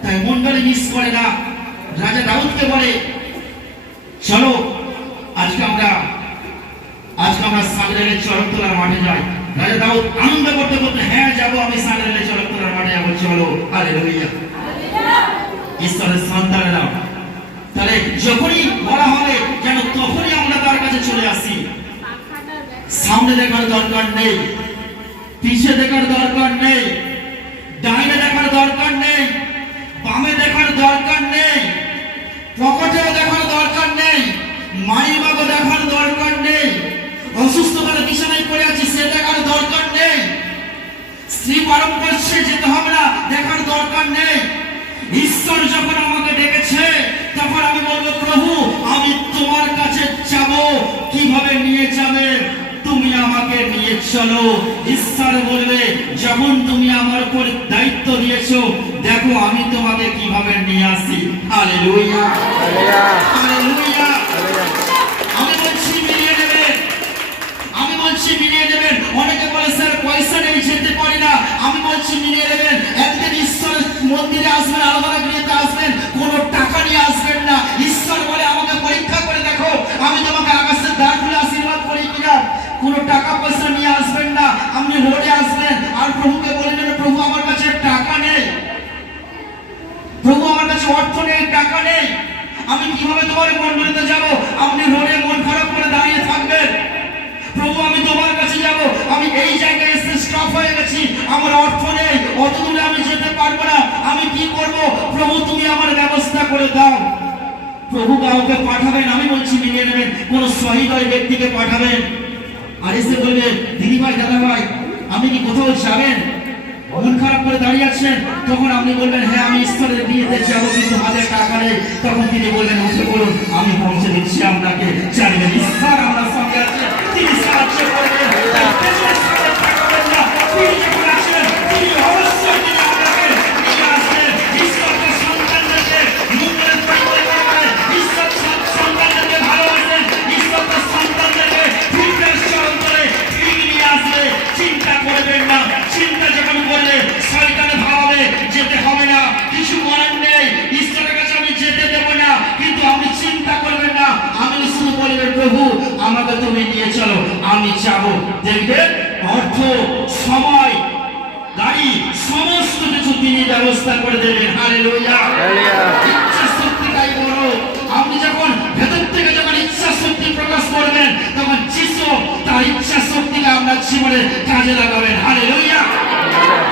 তাই মন্ডলী মিস করে না। রাজা দাউদকে বলে চলো আজকে আমরা সাগরের চরক তোলার মাঠে যাই। রাজা দাউদ আনন্দ করতে করতে হ্যাঁ যাবো, আমি সাগরের চরক তোলার মাঠে যাবো, চলো। হালেলুয়া। ঈশ্বরের সন্তানেরা তাহলে যখনই বলা হবে যেন তখনই আমরা তার কাছে চলে আসি। সামনে দেখার দরকার নেই, পিছে দেখার দরকার নেই, ডাইনে দেখার দরকার নেই, বামে দেখার দরকার নেই, পকেটেও দেখার দরকার নেই, মাইবাগও দেখার দরকার নেই, অসুস্থ করে বিছানায় পড়ে আছি সে দেখার দরকার নেই, স্ত্রী পালন করছে যেতে হবে না দেখার দরকার নেই। ঈশ্বর যখন আমাকে ডেকেছে তখন আমি বলবো প্রভু আমি তোমার কাছে যাব, কিভাবে নিয়ে যাবে তুমি আমাকে নিয়ে চলো। ঈশ্বর বলবে যখন তুমি আমার উপর দায়িত্ব দিয়েছো দেখো আমি তোমাকে কিভাবে নিয়ে আসি। Hallelujah, hallelujah. আমি বলছি মিলিয়ে নেবেন, আমি বলছি মিলিয়ে নেবেন। অনেকে বলে স্যার পয়সা নেই যেতে পারি না, আমি বলছি মিলিয়ে নেবেন। একদিন ঈশ্বরের মন্দিরে আসবেন, আলাদা গৃহতে আসবেন, কোনো টাকা নিয়ে আসবেন না। ঈশ্বর বলে আমাকে পরীক্ষা করে দেখো আমি তোমাকে আকাশের দ্বার খুলে আশীর্বাদ করি কিনা। কোনো টাকা পয়সা নিয়ে আসবেন না, আপনি রোডে আসবেন আর প্রভুকে বলবেন প্রভু আমার কাছে টাকা নেই, প্রভু আমার কাছে অর্থ নেই, টাকা নেই, আমি কিভাবে তোমার মন্দিরে যাব। আপনি রোডে মন খারাপ করে দাঁড়িয়ে থাকবেন, প্রভু আমি তোমার কাছে যাব, আমি এই জায়গায় এসে স্টপ হয়ে গেছি, আমার অর্থ নেই, অত দূরে আমি যেতে পারবো না, আমি কি করব প্রভু তুমি আমার ব্যবস্থা করে দাও। প্রভু কাউকে পাঠাবেন, আমি বলছি মিলিয়ে নেবেন, কোন সহৃদয় ব্যক্তিকে পাঠাবেন আর এসে বলবে দিদি ভাই দাদা ভাই আপনি কি কোথাও যাবেন, মন খারাপ করে দাঁড়িয়ে আছেন, তখন আপনি বলবেন হ্যাঁ আমি ঈশ্বরের বিয়েতে যাবো কিন্তু হাতে টাকা নেই, তখন তিনি বলবেন উঠে বলুন আমি পৌঁছে দিচ্ছি আপনাকে। জানবেন ঈশ্বর আপনার সঙ্গে আছে, তিনি সাহায্য করবেন। তাই পেছনে সামনে তাকাবেন না, তিনি যখন আসেন তিনি অবশ্যই তিনি আপনাকে নিয়ে আসবেন। ঈশ্বর তার সন্তানদেরকে মঙ্গলের পরিকল্পনা করে, ঈশ্বর সন্তানদেরকে ভালোবাসেন, ঈশ্বর তার সন্তানদেরকে ফিরতের চরণ করে ফিরিয়ে নিয়ে আসবে। চিন্তা করবেন না, চিন্তা যখন করলে শয়তানে ভাবাবে যেতে হবে না, কিছু করার নেই, ঈশ্বরের কাছে আমি যেতে দেব না, কিন্তু আপনি চিন্তা করবেন না, আমি শুধু বলবেন প্রভু আমাকে তুমি নিয়ে চলো, আমি যাব। দেখবেন অর্থ, সময়, গাড়ি সমস্ত কিছু তিনি ব্যবস্থা করে দেবেন। হালেলুয়া। ইচ্ছা শক্তিটাই বড়। আপনি যখন ভেতর থেকে যখন ইচ্ছা শক্তি প্রকাশ করবেন তখন যিশু তার ইচ্ছা শক্তিকে আপনার জীবনে কাজে লাগাবেন। হালেলুয়া।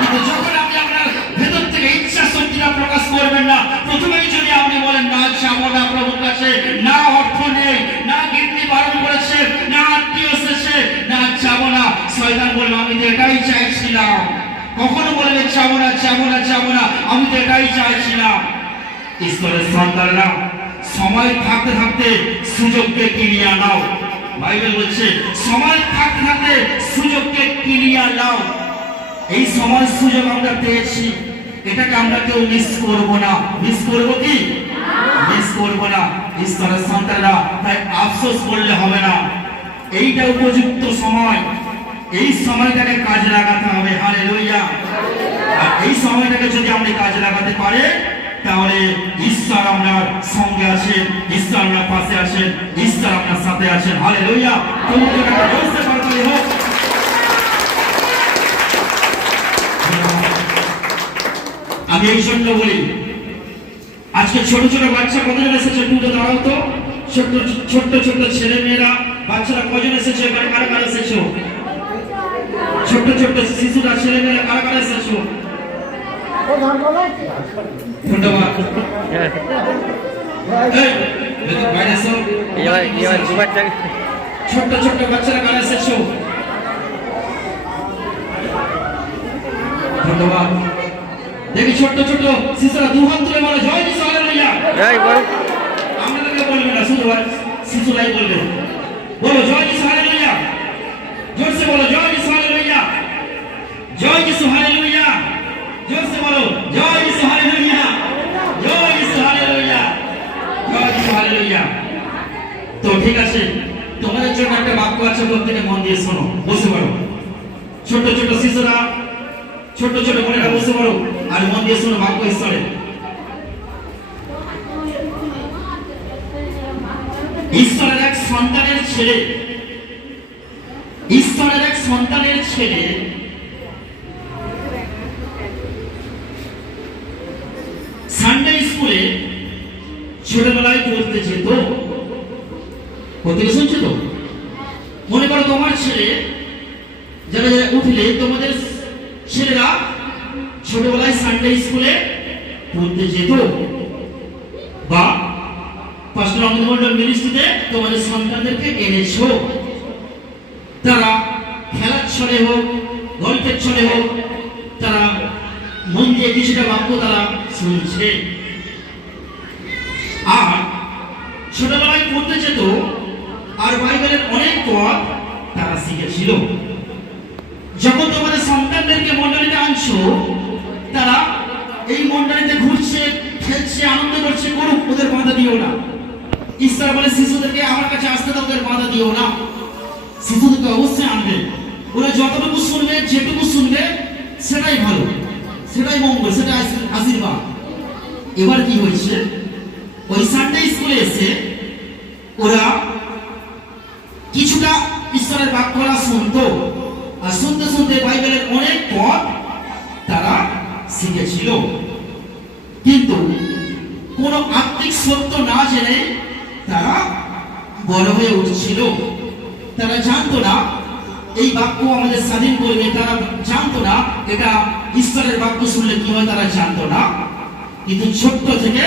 কিন্তু যখন আপনি আপনার ভেতর থেকে ইচ্ছা শক্তিটা প্রকাশ করবেন না, প্রথমেই যদি আপনি বলেন না যাবো না প্রভুর কাছে, না অর্থ নেই, না কীর্তি বারণ করেছে, না আত্মীয় এসেছে, না যাবো না, শয়তান বলবে আমি তো এটাই চাইছিলাম। কখনো বলবে যাবো না যাবো না যাবো না, আমি তো এটাই চাইছিলাম। ঈশ্বরের সন্তানরা সময় থাকতে থাকতে সুযোগকে কিনিয়ে নাও। বাইবেল বলছে সময় থাকতে থাকতে সুযোগকে কিনিয়ে নাও। এই সময় সুযোগ আমরা পেয়েছি, এটাকে আমরা কেউ মিস করবো না। মিস করবো কি? মিস করবো না। ঈশ্বরের সন্তানরা তাই আফসোস করলে হবে না, এইটা উপযুক্ত সময়, এই সময়টাকে কাজে লাগাতে হবে। হালেলুয়া। আর এই সময়টাকে যদি আপনি কাজে লাগাতে পারে তাহলে ঈশ্বর আপনার সঙ্গে আছেন, ঈশ্বর আপনার পাশে আছেন, ঈশ্বর আপনার সাথে আছেন। হালেলুয়া। হোক। আমি এই জন্য বলি আজকে ছোট ছোট বাচ্চা কতজন এসেছে একটু দাঁড়াও তো। ছোট্ট ছোট্ট ছোট্ট ছেলে মেয়েরা বাচ্চারা কজন এসেছে, কারা কারা এসেছো? ছোট্ট ছোট্ট শিশুরা ছেলে মেয়েরা কারা কারা এসেছো? ধন্যবাদ। ছোট্ট ছোট্ট বাচ্চারা কারা এসেছো? ধন্যবাদ। দেখি ছোট্ট ছোট্ট শিশুরা দু হাত তুলে বলো জয় যিশু। হালেলুয়া। আপনাদেরকে বলবে না, শুধু শিশুরাই বলবে। বলো জয় যিশু। হালেলুয়া। জোরসে বলো জয় যিশু। হালেলুয়া। জয় যিশু। হালেলুয়া। জোরসে বলো জয় যিশু। হালেলুয়া। জয় যিশু। হালেলুয়া। জয় যিশু। হালেলুয়া। তো ঠিক আছে, তোমাদের জন্য একটা বাক্য আছে, প্রত্যেকে মন দিয়ে শোনো। বসে পড়ো। ছোট ছোট শিশুরা, ছোট ছোট বোনেরা বসে পড়ো আর মন দিয়ে শোনো বাক্য ঈশ্বরের। ঈশ্বরের এক সন্তানের ছেলে, ঈশ্বরের এক সন্তানের ছেলে সানডে স্কুলে ছোটবেলায় পড়তে যেত। প্রত্যেকে শুনছে তো? মনে করো তোমার ছেলে, যারা যারা উঠলে তোমাদের ছেলেরা ছোটবেলায় সানডে স্কুলে পড়তে যেত, বা পাস্টর অমিত মন্ডল মিনিস্ট্রিতে তোমাদের সন্তানদেরকে এনেছো। তারা খেলার ছলে হোক, গল্পের ছলে হোক, তারা মন দিয়ে কিছুটা বাক্য তারা শুনছে। আর ছোটবেলায় পড়তে যেত আর বাইবেলের অনেক পদ তারা শিখেছিল। যখন তোমাদের সন্তানদেরকে মন্ডলীতে আনছো, তারা এই মন্ডলীতে ঘুরছে, খেলছে, আনন্দ করছে, করুক, ওদের বাধা দিও না। ঈশ্বর বলে শিশুদেরকে আমার কাছে আসতে দাও, ওদের বাধা দিও না। শিশুদেরকে অবশ্যই আনবে, ওরা যতটুকু শুনবে, যেটুকু শুনবে সেটাই ভালো, সেটাই মঙ্গল, সেটাই আশীর্বাদ। এবার কি হয়েছে, ওই সানডে স্কুলে এসে ওরা কিছুটা ঈশ্বরের বাক্যরা শুনতো, আর শুনতে শুনতে বাইবেলের অনেক পদ তারা শিখেছিল, কিন্তু কোন আত্মিক সত্য না জেনে তারা বড় হয়ে উঠছিল। তারা জানতো না এই বাক্য আমাদের স্বাধীন করবে, তারা জানতো না এটা ঈশ্বরের বাক্য শুনলে কি হয়, তারা জানতো না। কিন্তু ছোট্ট থেকে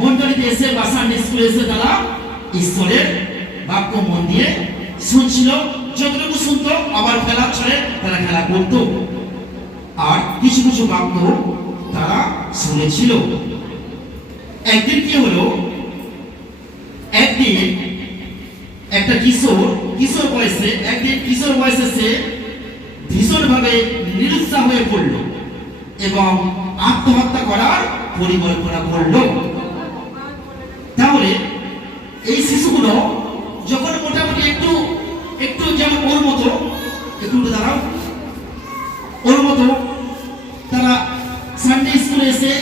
মন্ডলীতে এসে বা সানডে স্কুলে এসে তারা ঈশ্বরের বাক্য মন দিয়ে শুনছিল, যতটুকু শুনতো আবার খেলা ছেড়ে তারা খেলা করতো। আর কিছু কিছু বাক্য তারা শুনেছিল। একদিন কি হলো, একদিন একটা কিশোর বয়সে সে ভীষণভাবে নিরুৎসাহ হয়ে পড়ল এবং আত্মহত্যা করার পরিকল্পনা করল। তাহলে এই শিশুগুলো যখন মোটামুটি একটু একটু যেমন ওর মতো তারা সানডে স্কুলে এসে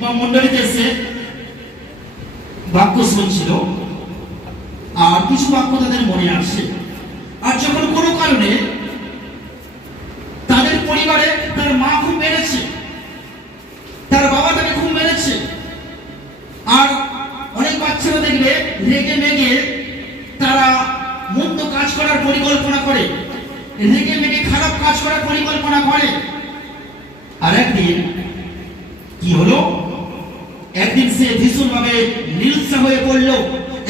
বা মন্ডলীতে এসে বাক্য শুনছিল, আর কিছু বাক্য তাদের মনে আসে। আর যখন কোনো কারণে তাদের পরিবারে তার মা খুব মেরেছে, তার বাবা তাকে খুব মেরেছে, আর অনেক বাচ্চারা দেখবে রেগে মেগে তারা মন্দ কাজ করার পরিকল্পনা করে, রেগে মেগে খারাপ কাজ করার পরিকল্পনা করে। আর একদিন কি হলো, একদিন সে ভীষণভাবে নিরুৎসাহ হয়ে পড়ল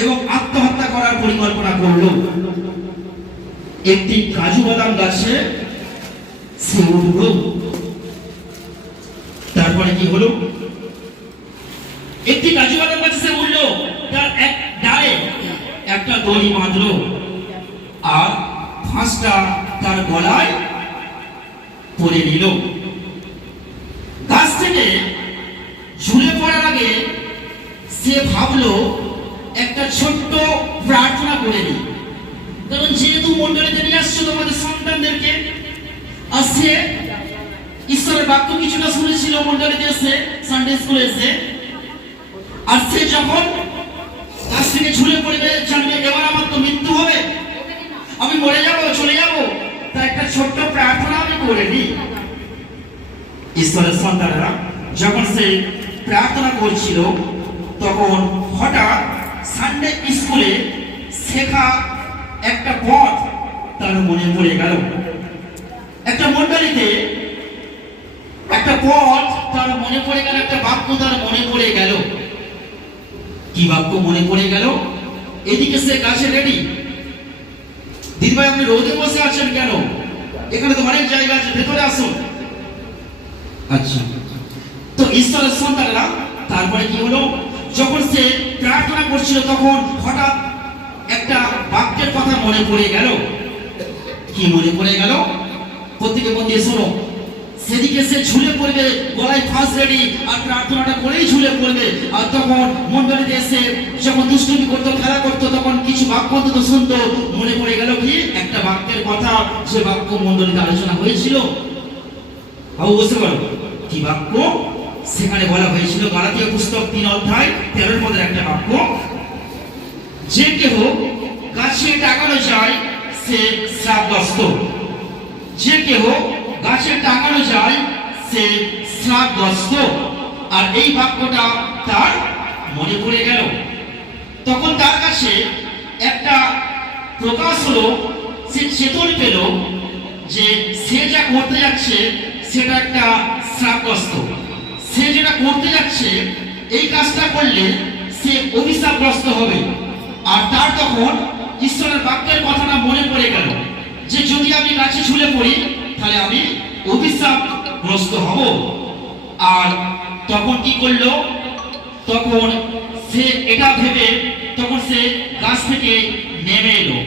এবং আত্মহত্যা করার পরিকল্পনা করল। একটি কাজু বাদাম গাছে সে উঠল। তারপরে কি হলো, একটি কাজু বাদাম গাছে সে উঠল, তার এক ডালে একটা দড়ি বাঁধলো আর ফাঁসটা তার গলায় পরে নিল। গাছ থেকে ঝুলে পড়ার আগে সে ভাবলো একটা ছোট্ট প্রার্থনা করে নি, কারণ যেহেতু মন্ডলীতে নিয়ে আসছো তোমাদের সন্তানদেরকে, আর সে ঈশ্বরের বাক্য কিছুটা শুনেছিল মন্ডলীতে এসে, সানডে স্কুলে এসে। আর সে যখন গাছ থেকে ঝুলে পড়বে, জানবে এবার আমার তো মৃত্যু হবে, আমি মরে যাবো, চলে যাবো, তা একটা ছোট্ট প্রার্থনা আমি করে নি। ঈশ্বরের সন্তানেরা যখন সে প্রার্থনা করছিল, তখন হঠাৎ সানডে স্কুলে শেখা একটা পথ তার মনে পড়ে গেল। একটা মণ্ডলীতে একটা পথ তার মনে পড়ে গেল, একটা বাক্য তার মনে পড়ে গেল। কি বাক্য মনে পড়ে গেল? এদিকে সে গাছে রেডি। দিদিভাই আপনি রোদে বসে আছেন কেন? এখানে তো অনেক জায়গা আছে, ভেতরে আসুন। আচ্ছা, তো ঈশ্বরের সন্তানেরা তারপরে কি হলো, যখন সে প্রার্থনা করছিল তখন হঠাৎ একটা বাক্যের কথা মনে পড়ে গেল। কি মনে পড়ে গেল? প্রত্যেকে মন দিয়ে শোনো। সেদিকে সে ঝুলে পড়বে, গলায় ফাঁস রেডি, আর প্রার্থনাটা করেই ঝুলে পড়বে। আর তখন মন্ডলীতে এসে যখন দুষ্টুমি করতো, খেলা করতো, তখন কিছু বাক্য তো শুনতো। মনে পড়ে গেল কি একটা বাক্যের কথা, যে বাক্য মন্ডলীতে আলোচনা হয়েছিল। বুঝতে পারো কি বাক্য? সেখানে বলা হয়েছিল গালাতিয়া পুস্তক 3:13 একটা বাক্য, যে কেহ গাছে টাঙানো যায় সে শ্রাপগ্রস্ত, যে কেহ গাছে টাঙানো যায় সে শ্রাপগ্রস্ত। আর এই বাক্যটা তার মনে পড়ে গেল। তখন তার কাছে একটা প্রকাশ হলো, সে চেতন পেল যে সে যা করতে যাচ্ছে সেটা একটা শ্রাপগ্রস্ত। সে যেটা করতে যাচ্ছে এই কাজটা করলে সে অভিশাপগ্রস্ত হবে। আর তার তখন ঈশ্বরের বাক্যের কথাটা মনে পড়ে গেল যে যদি আমি গাছে ঝুলে পড়ি তাহলে আমি অভিশাপগ্রস্ত হব। আর তখন কি করলো, তখন সে এটা ভেবে তখন সে গাছ থেকে নেমে এলো।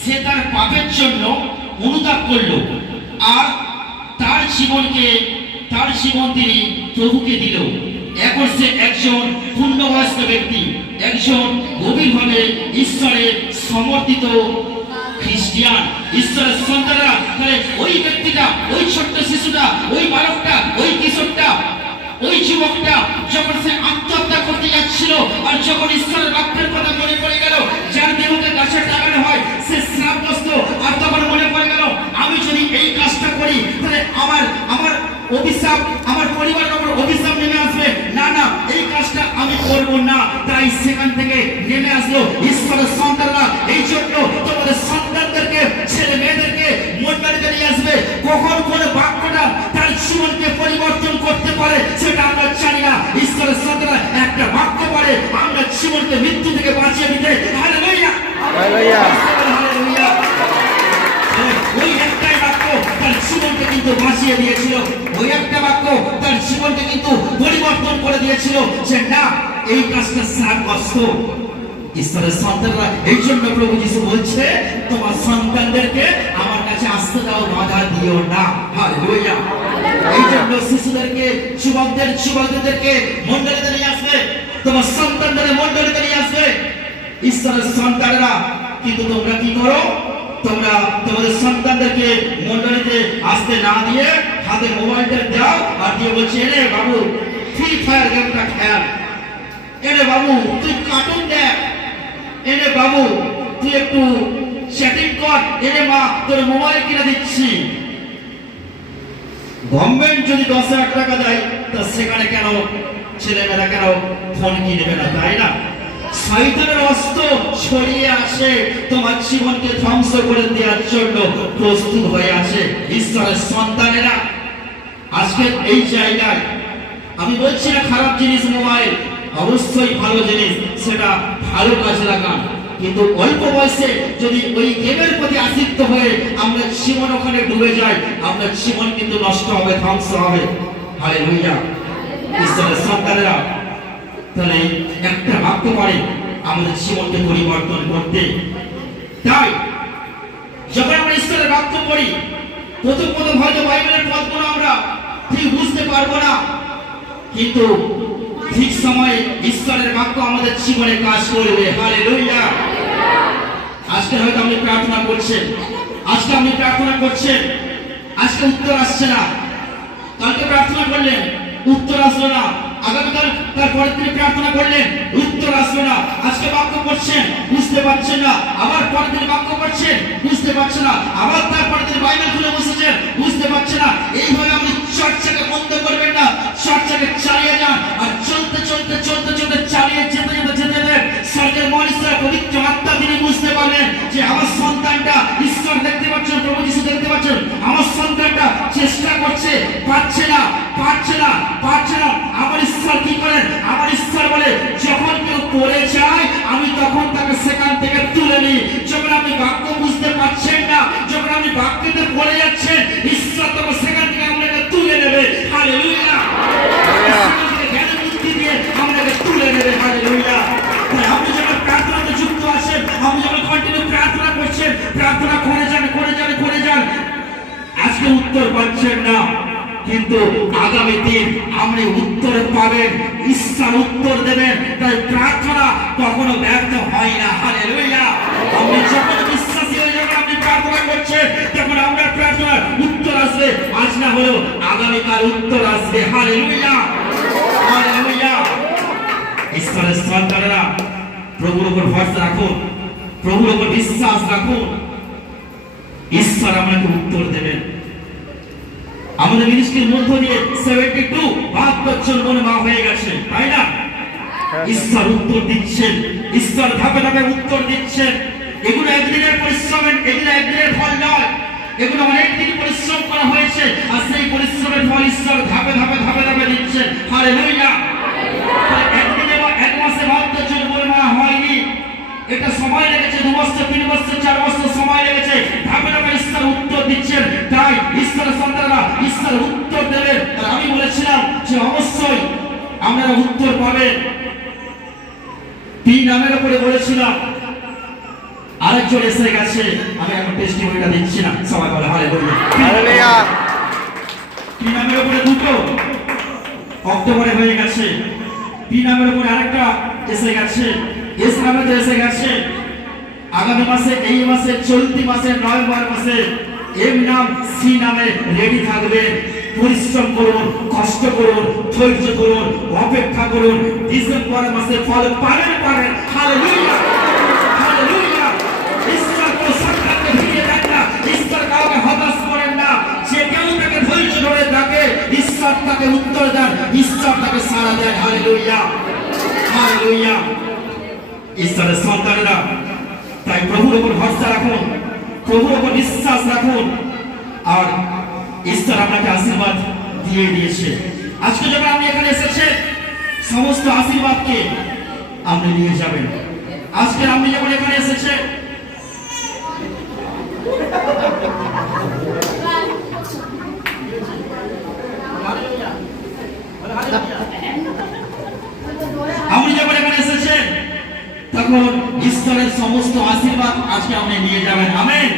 সে তার পাপের জন্য অনুতাপ করলো, আর তার জীবন তিনি প্রভুকে দিল। এখন সে একজন পূর্ণবয়স্ক ব্যক্তি, একজন গভীরভাবে ঈশ্বরের সমর্থিত খ্রিস্টিয়ান। ঈশ্বরের সন্তানেরা, তাহলে ওই ব্যক্তিটা, ওই ছোট্ট শিশুটা, ওই বালকটা, ওই কিশোরটা, ওই যুবকটা যখন সে আত্মহত্যা করতে যাচ্ছিল, আর যখন ঈশ্বরের বাক্যের কথা মনে পড়ে গেল, যার দেহকে গাছে টাঙানো হয় সে শ্রাপগ্রস্ত। আর তখন মনে পড়ে গেল আমি যদি এই কাজটা করি তাহলে আমার অভিশাপ, আমার পরিবারের উপর অভিশাপ নেমে আসবে। না না, এই কাজটা আমি করব না। তাই সেখান থেকে নেমে আসলো ঈশ্বরের সন্তানরা। এই জন্য তোমাদের সন্তানদেরকে, ছেলে মেয়েদেরকে মন্ডলীতে নিয়ে আসবে। কখন কোন বাক্যটা তার জীবনকে পরিবর্তন করতে পারে সেটা আমরা জানি না। ঈশ্বরের সন্তানরা একটা বাক্য পারে আমরা জীবনকে মৃত্যু থেকে বাঁচিয়ে দিতে। Hallelujah, hallelujah, hallelujah. ওই একটাই বাক্য তার জীবনকে কিন্তু বাঁচিয়ে দিয়েছিল, ওই একটা বাক্য তার জীবনকে কিন্তু পরিবর্তন করে দিয়েছিল যে না, এই কাজটা সাকস্ত। ঈশ্বরের সন্তানরা, এই জন্য প্রভু যিশু বলছে তোমার সন্তানদেরকে আমার কাছে আসতে দাও, বাধা দিও না। হালেলুয়া। এই জন্য শিশুদেরকে, যুবকদেরকে মণ্ডলীতে নিয়ে আসবে, তোমার সন্তানদের মণ্ডলীতে নিয়ে আসবে ঈশ্বরের সন্তানরা। কিন্তু তোমরা কি করো? তোমরা তোমাদের সন্তানদেরকে মণ্ডলীতে আসতে না দিয়ে হাতে মোবাইলটা দাও আর দিয়ে বলছে এনে বাবু ফ্রি ফায়ার গেমটা খেল, এনে বাবু তুই কার্টুন দেখ, এনে বাবু তুই একটু চ্যাটিং কর, এনে মা তোর মোবাইল কিনে দিচ্ছি। গভর্নমেন্ট যদি 10,000 টাকা দেয় তা সেখানে কেন ছেলেমেয়েরা কেন ফোন কিনবে না, তাই না? শয়তানের অস্ত্র ছড়িয়ে আসে, তোমার জীবনকে ধ্বংস করে দেওয়ার জন্য প্রস্তুত হয়ে আছে ঈশ্বরের সন্তানেরা। আজকে এই জায়গায় আমি বলছি না খারাপ জিনিস মোবাইল, অবশ্যই ভালো জিনিস, সেটা ভালো কাজে লাগান। কিন্তু অল্প বয়সে যদি ওই গেমের প্রতি আসক্ত হয়ে আমরা জীবন ওখানে ডুবে যাই, আপনার জীবন কিন্তু নষ্ট হবে, ধ্বংস হবে। হালেলুয়া। ঈশ্বরের সন্তানেরা, তাহলে একটা বাক্য পারে আমাদের জীবনকে পরিবর্তন করতে। তাই যখন আমরা ঈশ্বরের বাক্য পড়ি, প্রথম হয়তো বাইবেলের পদগুলো আমরা ঠিক বুঝতে পারবো না, কিন্তু ঠিক সময়ে ঈশ্বরের বাক্য আমাদের জীবনে কাজ করবে। হালেলুয়া। আজকে হয়তো আপনি প্রার্থনা করছেন, আজকে উত্তর আসছে না, কালকে প্রার্থনা করলেন উত্তর আসলো না, আগামীকাল তার পরের দিন প্রার্থনা করলেন উত্তর আসলো না, আজকে বাক্য পড়ছেন বুঝতে পারছেন না, আবার পরের দিন বাক্য পড়ছেন বুঝতে পারছেন না, আবার তার পরের দিন বাইবেল খুলে বসেছেন বুঝতে পারছেন না। এইভাবে আপনি চর্চাকে বন্ধ করবেন না, চর্চাকে চালিয়ে যান। আর চলতে চালিয়ে যেতে স্বর্গের মহান পবিত্র আত্মা তিনি বুঝতে পারবেন যে আমার সন্তানটা, ঈশ্বর দেখতে পাচ্ছেন, প্রভু যিশু দেখতে পাচ্ছেন, আমার সন্তানটা চেষ্টা করছে, পারছে না। আমার ঈশ্বর কি করেন? আমার ঈশ্বর বলে যখন কেউ পড়ে যায় আমি তখন তাকে সেখান থেকে তুলে নিই। যখন আপনি বাক্য বুঝতে পারছেন না, যখন আপনি বাক্যতে পড়ে যাচ্ছেন, ঈশ্বর তখন সেখান থেকে আপনাকে তুলে নেবে। হালেলুয়া। জ্ঞান বুদ্ধি দিয়ে আপনাকে তুলে নেবে। হালেলুয়া। আপনি যখন প্রার্থনাতে যুক্ত আছেন, আপনি যখন কন্টিনিউ প্রার্থনা করছেন, প্রার্থনা করে যান। আজকে উত্তর পাচ্ছেন না, কিন্তু আগামী দিন আপনি উত্তর পাবেন, ঈশ্বর উত্তর দেবেন। তাই প্রার্থনা কখনো ব্যর্থ হয় না। হালেলুয়া। আপনি যখন বিশ্বাসী হয়ে যখন আপনি প্রার্থনা করছেন, তখন আপনার প্রার্থনার উত্তর আসবে, আজ না হলেও আগামীকাল উত্তর আসবে। হালেলুয়া। ঈশ্বরের সন্তানেরা, প্রভুর উপর ভরসা রাখুন, প্রভুর উপর বিশ্বাস রাখুন, ঈশ্বর আমাকে উত্তর দেবেন। আমাদের মিনিস্ট্রির মধ্য দিয়ে 72 জন মা হয়ে গেছে, তাই না? ঈশ্বর উত্তর দিচ্ছেন, ঈশ্বর ধাপে উত্তর দিচ্ছেন। এগুলো একদিনের পরিশ্রম, এগুলো একদিনের ফল নয়, এগুলো অনেকদিন পরিশ্রম করা হয়েছে, আর সেই পরিশ্রমের ফল ঈশ্বর ধাপে দিচ্ছেন। হালেলুয়া। একদিনে বা এক মাসে 72 জন মা হয়নি, এটা সময় লেগেছে, 2 বছর 3 বছর 4 বছর সময় লেগেছে। ধাপে ঈশ্বর উত্তর দিচ্ছেন। তাই ঈশ্বরের সন্তানরা ঈশ্বর উত্তর দেবেন। আমি বলেছিলাম যে অবশ্যই আপনারা উত্তর পাবেন। 3 নামের উপরে বলেছিলাম, আরেকজন এসে গেছে, আমি এখন টেস্টিমনিটা দিচ্ছি না, সবাই বলে হালেলুয়া। 3 নামের উপরে 2টো অক্টোবরে হয়ে গেছে, 3 নামের উপরে আরেকটা এসে গেছে, এস নামে তো এসে গেছে। আগামী মাসে, এই মাসে, চলতি মাসে, নভেম্বর মাসে এম নাম সি নামে রেডি থাকবে। পরিশ্রম করুন, কষ্ট করুন, ধৈর্য করুন, অপেক্ষা করুন, ডিসেম্বর মাসে ফল পাবেন। হালেলুয়া। ঈশ্বর তো সন্তানকে ভিড়িয়ে দেন না, ঈশ্বর কাউকে হতাশ করেন না। যে কেউ তাকে ধৈর্য ধরে থাকে, ঈশ্বর তাকে উত্তর দেন, ঈশ্বর তাকে সাড়া দেন। হালেলুয়া। ঈশ্বরের সন্তানেরা, তাই প্রভুর উপর ভরসা রাখুন, প্রভুর উপর বিশ্বাস রাখুন, আর ঈশ্বর আপনাকে আশীর্বাদ দিয়ে দিয়েছে। আজকে যখন আপনি এখানে এসেছেন, সমস্ত আশীর্বাদকে আপনি নিয়ে যাবেন। আজকে আপনি যখন এখানে এসেছেন, আপনি যখন এখানে এসেছেন তখন ঈশ্বরের সমস্ত আশীর্বাদ আজকে আপনি নিয়ে যাবেন। আমেন।